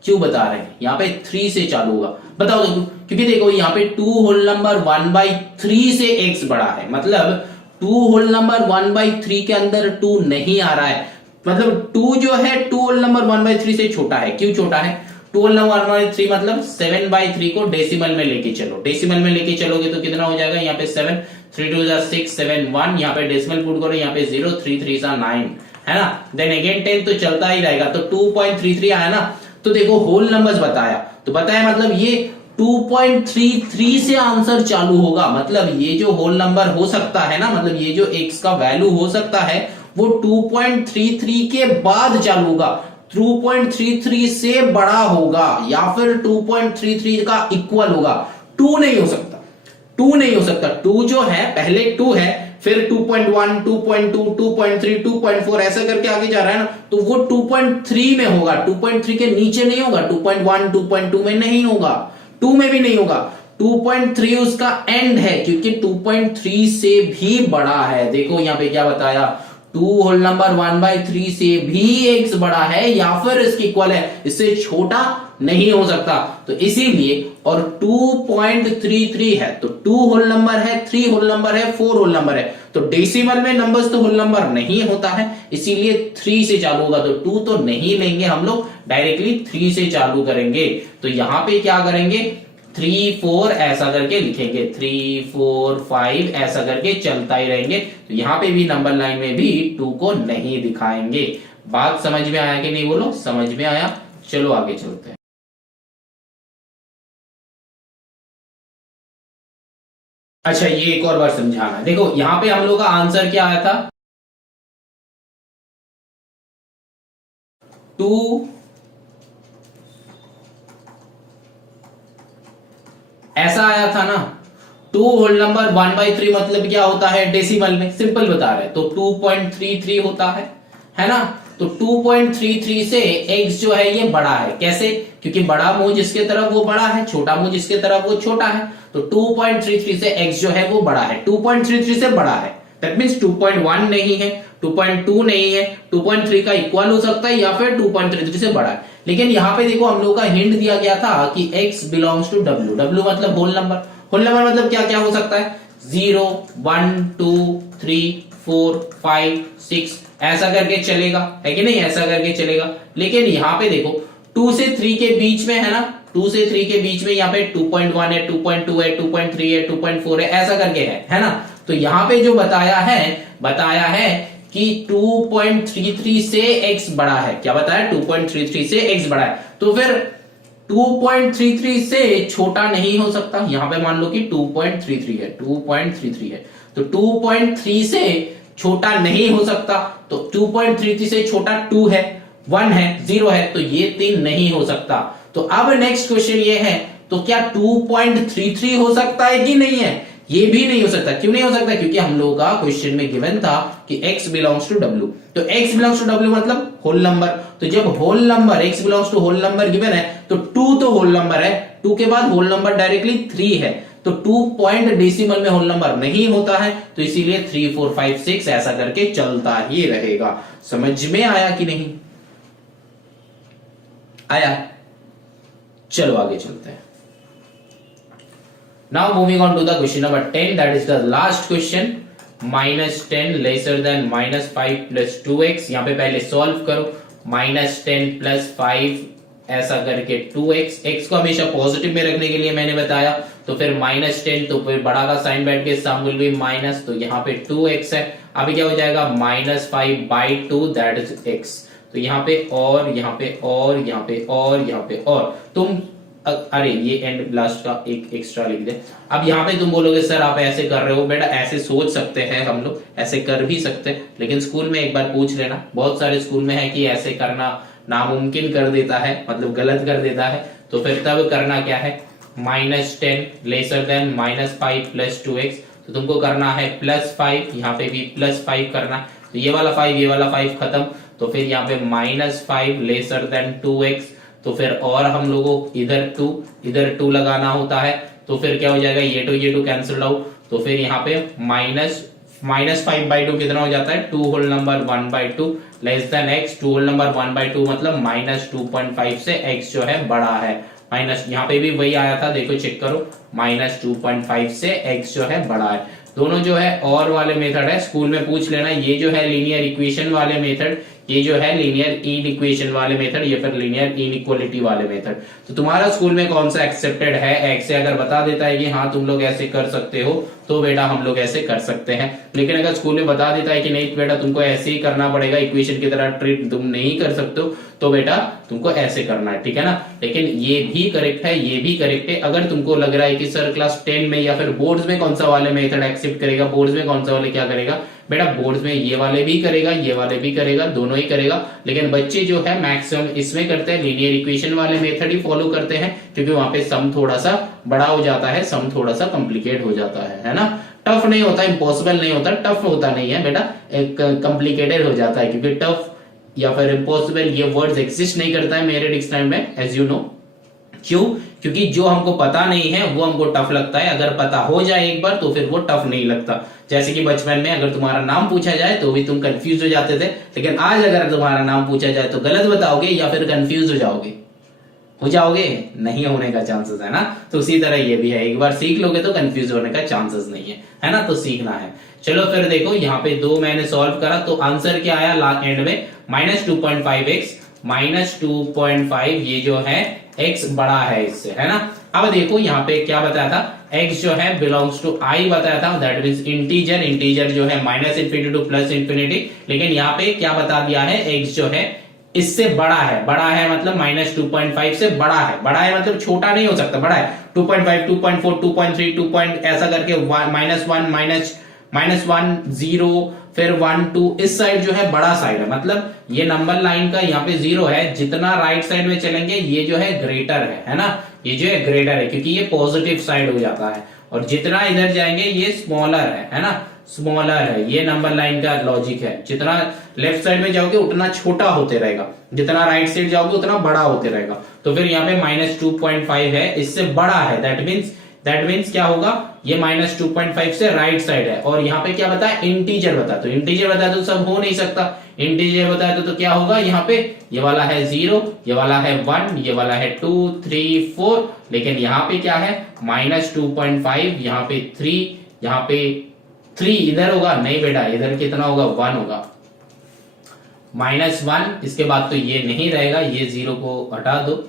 क्यों बता रहे हैं, यहाँ पे 3 से चालू होगा, बताओ देखो, क्योंकि देखो यहाँ पे 2 होल नंबर 1/3 से x बड़ा है, मतलब 2 होल नंबर 1/3 के अंदर 2 नहीं आ रहा है, मतलब 2 जो है 2 होल नंबर 1/3 से छोटा है, क्यों छोटा है, 2 होल नंबर 1/3 मतलब 7/3 को डेसिमल में लेके चलो, डेसिमल में लेके चलोगे तो कितना हो जाएगा, यहाँ पे 7 3 2 6 7 1, यहाँ पे डेसिमल पुट करो, यहाँ पे 0 3 3 9, है ना, देन अगेन 10, तो चलता ही रहेगा, तो 2.33 आया ना। तो देखो होल नंबर्स बताया, तो बताया मतलब ये 2.33 से आंसर चालू होगा, मतलब ये जो होल नंबर हो सकता है ना, मतलब ये जो x का वैल्यू हो सकता है वो 2.33 के बाद चालू होगा, 2.33 से बड़ा होगा या फिर 2.33 का इक्वल होगा, 2 नहीं हो सकता, 2 नहीं हो सकता, 2 जो है पहले 2 है, फिर 2.1 2.2 2.3 2.4 ऐसा करके आगे जा रहा है ना, तो वो 2.3 में होगा, 2.3 के नीचे नहीं होगा, 2.1 2.2 में नहीं होगा, 2 में भी नहीं होगा, 2.3 उसका एंड है, क्योंकि 2.3 से भी बड़ा है। देखो यहाँ पे क्या बताया, 2 होल नंबर 1/3 से भी x बड़ा है या फिर इसके इक्वल है, इससे छोटा नहीं हो सकता, तो इसीलिए, और 2.33 है, तो 2 होल नंबर है, 3 होल नंबर है, 4 होल नंबर है, तो डेसिमल में नंबर्स तो होल नंबर नहीं होता है, इसीलिए 3 से चालू होगा, तो 2 तो नहीं लेंगे हम लोग, डायरेक्टली 3 से चालू करेंगे। तो यहां पे क्या करेंगे, 3 4 ऐसा करके लिखेंगे, 3 4 5 ऐसा करके चलता ही रहेंगे। तो यहां पे भी नंबर लाइन में भी 2 को नहीं दिखाएंगे। बात समझ में आया कि नहीं, बोलो समझ में आया। चलो आगे चलते हैं। अच्छा, ये एक और बार समझाना, देखो यहां पे हम लोग का आंसर क्या आया था, 2 ऐसा आया था ना। 2 होल नंबर 1/3 मतलब क्या होता है डेसिमल में, सिंपल बता रहे, तो 2.33 होता है ना। तो 2.33 से x जो है ये बड़ा है, कैसे, क्योंकि बड़ा मुंह जिसके तरफ वो बड़ा है, छोटा मुंह जिसके तरफ वो छोटा है। तो 2.33 से x जो है वो बड़ा है, 2.33 से बड़ा है। दैट मींस 2.1 नहीं है, 2.2 नहीं है, 2.3 का इक्वल हो सकता है या फिर 2.33 से बड़ा है। लेकिन यहाँ पे देखो हम लोग का हिंट दिया गया था कि x belongs to w, w मतलब होल नंबर, होल नंबर मतलब क्या क्या हो सकता है, 0 1 2 3 4 5 6 ऐसा करके चलेगा, है कि नहीं, ऐसा करके चलेगा। लेकिन यहाँ पे देखो 2 से 3 के बीच में है ना, 2 से 3 के बीच में यहाँ पे 2.1 है, 2.2 है, 2.3 है, 2.4 है, ऐसा करके है ना। तो यहाँ पे जो बताया है कि 2.33 से x बड़ा है, क्या बताया, 2.33 से x बड़ा है। तो फिर 2.33 से छोटा नहीं हो सकता, यहां पे मान लो कि 2.33 है, 2.33 है, तो 2.3 से छोटा नहीं हो सकता। तो 2.33 से छोटा 2 है, 1 है, 0 है, तो ये 3 नहीं हो सकता। तो अब नेक्स्ट क्वेश्चन ये है, तो क्या 2.33 हो सकता है कि नहीं है, ये भी नहीं हो सकता। क्यों नहीं हो सकता, क्योंकि हम लोगों का क्वेश्चन में गिवन था कि x बिलोंग्स टू w, तो x बिलोंग्स टू w मतलब होल नंबर। तो जब whole number x belongs to whole number given है, तो 2 तो होल नंबर है, 2 के बाद होल नंबर डायरेक्टली 3 है, तो 2 पॉइंट डेसिमल में होल नंबर नहीं होता है, तो इसीलिए 3 4 5 6 ऐसा करके चलता ही रहेगा। समझ में आया कि नहीं आया। चलो आगे चलते हैं। Now moving on to the question number 10, that is the last question, -10 lesser than -5 plus 2x। यहाँ पे पहले सॉल्व करो, -10 plus 5 ऐसा करके 2x, x को हमेशा पॉजिटिव में रखने के लिए मैंने बताया, तो फिर -10, तो फिर बड़ा का साइन बैठ के सम विल बी माइनस, तो यहाँ पे 2x है, अभी क्या हो जाएगा -5/2 दैट इज x। तो यहाँ पे और यहाँ पे और यहाँ पे और यहाँ पे और तुम अरे ये एंड लास्ट का एक एक्स्ट्रा लिख दे। अब यहाँ पे तुम बोलोगे सर आप ऐसे कर रहे हो, बेटा ऐसे सोच सकते हैं हम लोग, ऐसे कर भी सकते हैं, लेकिन स्कूल में एक बार पूछ लेना, बहुत सारे स्कूल में है कि ऐसे करना नामुमकिन कर देता है, मतलब गलत कर देता है। तो फिर तब करना क्या है, -10 लेसर देन -5 प्लस 2x, तो तुमको करना है +5, यहाँ पे भी +5 करना, तो ये वाला 5 ये वाला 5 खत्म, तो फिर यहाँ पे -5 लेसर देन 2x, तो फिर और हम लोगों इधर 2 लगाना होता है, तो फिर क्या हो जाएगा, ये 2 कैंसिल आउट, तो फिर यहाँ पे -5/2 कितना हो जाता है, 2 whole number 1/2 less than x, 2 whole number 1/2 मतलब -2.5 से x जो है बड़ा है, माइनस यहाँ पे भी वही आया था, देखो चेक करो, -2.5 से x जो है बड़ा है। दोनों जो है और वाले मेथड है, स्कूल में पूछ लेना, ये जो है लीनियर इक्वेशन वाले मेथड, ये जो है लीनियर इनइक्वेशन वाले मेथड, ये फिर लीनियर इनइक्वालिटी वाले मेथड। तो तुम्हारा स्कूल में कौन सा एक्सेप्टेड है, एक्स से अगर बता देता है कि हाँ तुम लोग ऐसे कर सकते हो, तो बेटा हम लोग ऐसे कर सकते हैं। लेकिन अगर स्कूल में बता देता है कि नहीं बेटा तुमको ऐसे ही करना पड़ेगा, इक्वेशन की तरह ट्रीट तुम नहीं कर सकते हो, तो बेटा तुमको ऐसे करना है, ठीक है ना। लेकिन ये भी करेक्ट है, ये भी करेक्ट है। अगर तुमको लग रहा है कि सर क्लास 10 में या फिर बोर्ड्स में कौन सा वाले मेथड एक्सेप्ट करेगा, बोर्ड्स में कौन सा वाले क्या करेगा, बेटा बोर्ड्स में ये वाले भी करेगा, ये वाले भी करेगा, दोनों ही करेगा। लेकिन बच्चे जो है मैक्सिमम इसमें करते हैं, लीनियर इक्वेशन वाले मेथड ही फॉलो करते हैं, क्योंकि वहां पे सम थोड़ा सा बड़ा हो जाता है, सम थोड़ा सा कॉम्प्लिकेट हो जाता है ना। टफ नहीं होता, इम्पॉसिबल नहीं होता, टफ होता नहीं है बेटा, एक कॉम्प्लिकेटेड हो जाता है, क्योंकि टफ या फिर इम्पॉसिबल ये वर्ड्स एग्जिस्ट नहीं करता है मेरे डिक्शनरी में, एज यू नो। क्यों? क्योंकि जो हमको पता नहीं है वो हमको टफ लगता है, अगर पता हो जाए एक बार तो फिर वो टफ नहीं लगता। जैसे कि बचपन में अगर तुम्हारा नाम पूछा जाए तो भी तुम कंफ्यूज हो जाते थे, लेकिन आज अगर तुम्हारा नाम पूछा जाए तो गलत बताओगे या फिर कंफ्यूज हो जाओगे, नहीं होने का चांसेस है ना। तो उसी तरह ये भी है, एक बार सीख लोगे तो कंफ्यूज होने का चांसेस नहीं है ना, तो सीखना है। चलो फिर देखो यहाँ पे 2 मैंने सॉल्व करा, तो आंसर क्या आया लास्ट एंड में, -2.5x -2.5, ये जो है x बड़ा है इससे, है ना। अब देखो यहाँ पे क्या बताया था, x जो है बिलोंग्स टू I बताया था, दैट मींस इंटीजर, इंटीजर जो है minus infinity two plus infinity. लेकिन यहाँ पे क्या बता दिया है, x जो है इससे बड़ा है, बड़ा है मतलब माइनस 2.5 से बड़ा है, बड़ा है मतलब छोटा नहीं हो सकता, बड़ा है 2.5, 2.4, 2.3, 2. ऐसा करके -1 -1 0 फिर 1 2, इस साइड जो है बड़ा साइड है, मतलब ये नंबर लाइन का यहाँ पे 0 है, जितना राइट साइड में चलेंगे ये जो है ग्रेटर है ना, ये जो है ग्रेटर है क्योंकि ये पॉजिटिव साइड हो जाता है, और जितना इधर जाएंगे ये स्मॉलर है ना, स्मॉलर है, ये नंबर लाइन का लॉजिक है। जितना लेफ्ट साइड में जाओगे उतना छोटा होते रहेगा, जितना राइट साइड जाओगे उतना बड़ा होते रहेगा। तो फिर यहाँ पे -2.5 है, इससे बड़ा है, दैट मीन्स क्या होगा, ये -2.5 से राइट साइड है। और यहाँ पे क्या बताया, इंटीजर बता, तो इंटीजर बता तो सब हो नहीं सकता, इंटीजर बताया तो क्या होगा, यहाँ पे ये वाला है 0, ये वाला है 1, ये वाला है 2 3 4, लेकिन यहाँ पे क्या है -2.5, यहाँ पे 3, यहाँ पे 3 इधर होगा, नहीं बेटा इधर कितना होगा 1 होगा, -1, इसके बाद तो ये नहीं रहेगा, ये 0 को हटा दो,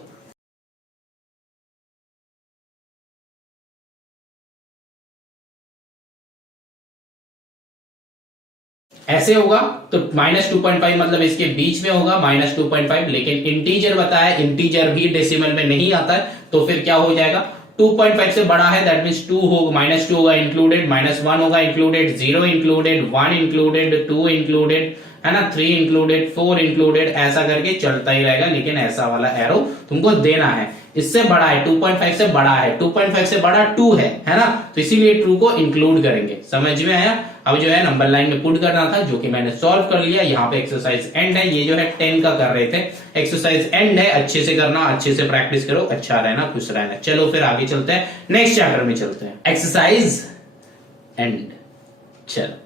ऐसे होगा तो -2.5 मतलब इसके बीच में होगा -2.5, लेकिन इंटीजर बताया, इंटीजर भी डेसिमल में नहीं आता है, तो फिर क्या हो जाएगा 2.5 से बड़ा है, दैट मींस 2 होगा, -2 होगा इंक्लूडेड, -1 होगा इंक्लूडेड, 0 इंक्लूडेड, 1 इंक्लूडेड, 2 इंक्लूडेड, है ना, 3 इंक्लूडेड, 4 इंक्लूडेड, ऐसा करके चलता ही रहेगा, लेकिन ऐसा वाला एरो तुमको देना है। इससे बड़ा है 2.5 से बड़ा है, 2.5 से बड़ा 2 है ना, तो इसीलिए 2 को इंक्लूड करेंगे। समझ में आया? अब जो है नंबर लाइन में पुट करना था, जो कि मैंने सॉल्व कर लिया। यहाँ पे एक्सरसाइज एंड है, ये जो है 10 का कर रहे थे, एक्सरसाइज एंड है, अच्छे से करना, अच्छे से प्रैक्टिस करो, अच्छा रहना, खुश रहना। चलो फिर आगे चलते हैं, नेक्स्ट चैप्टर में चलते हैं, एक्सरसाइज एंड। चलो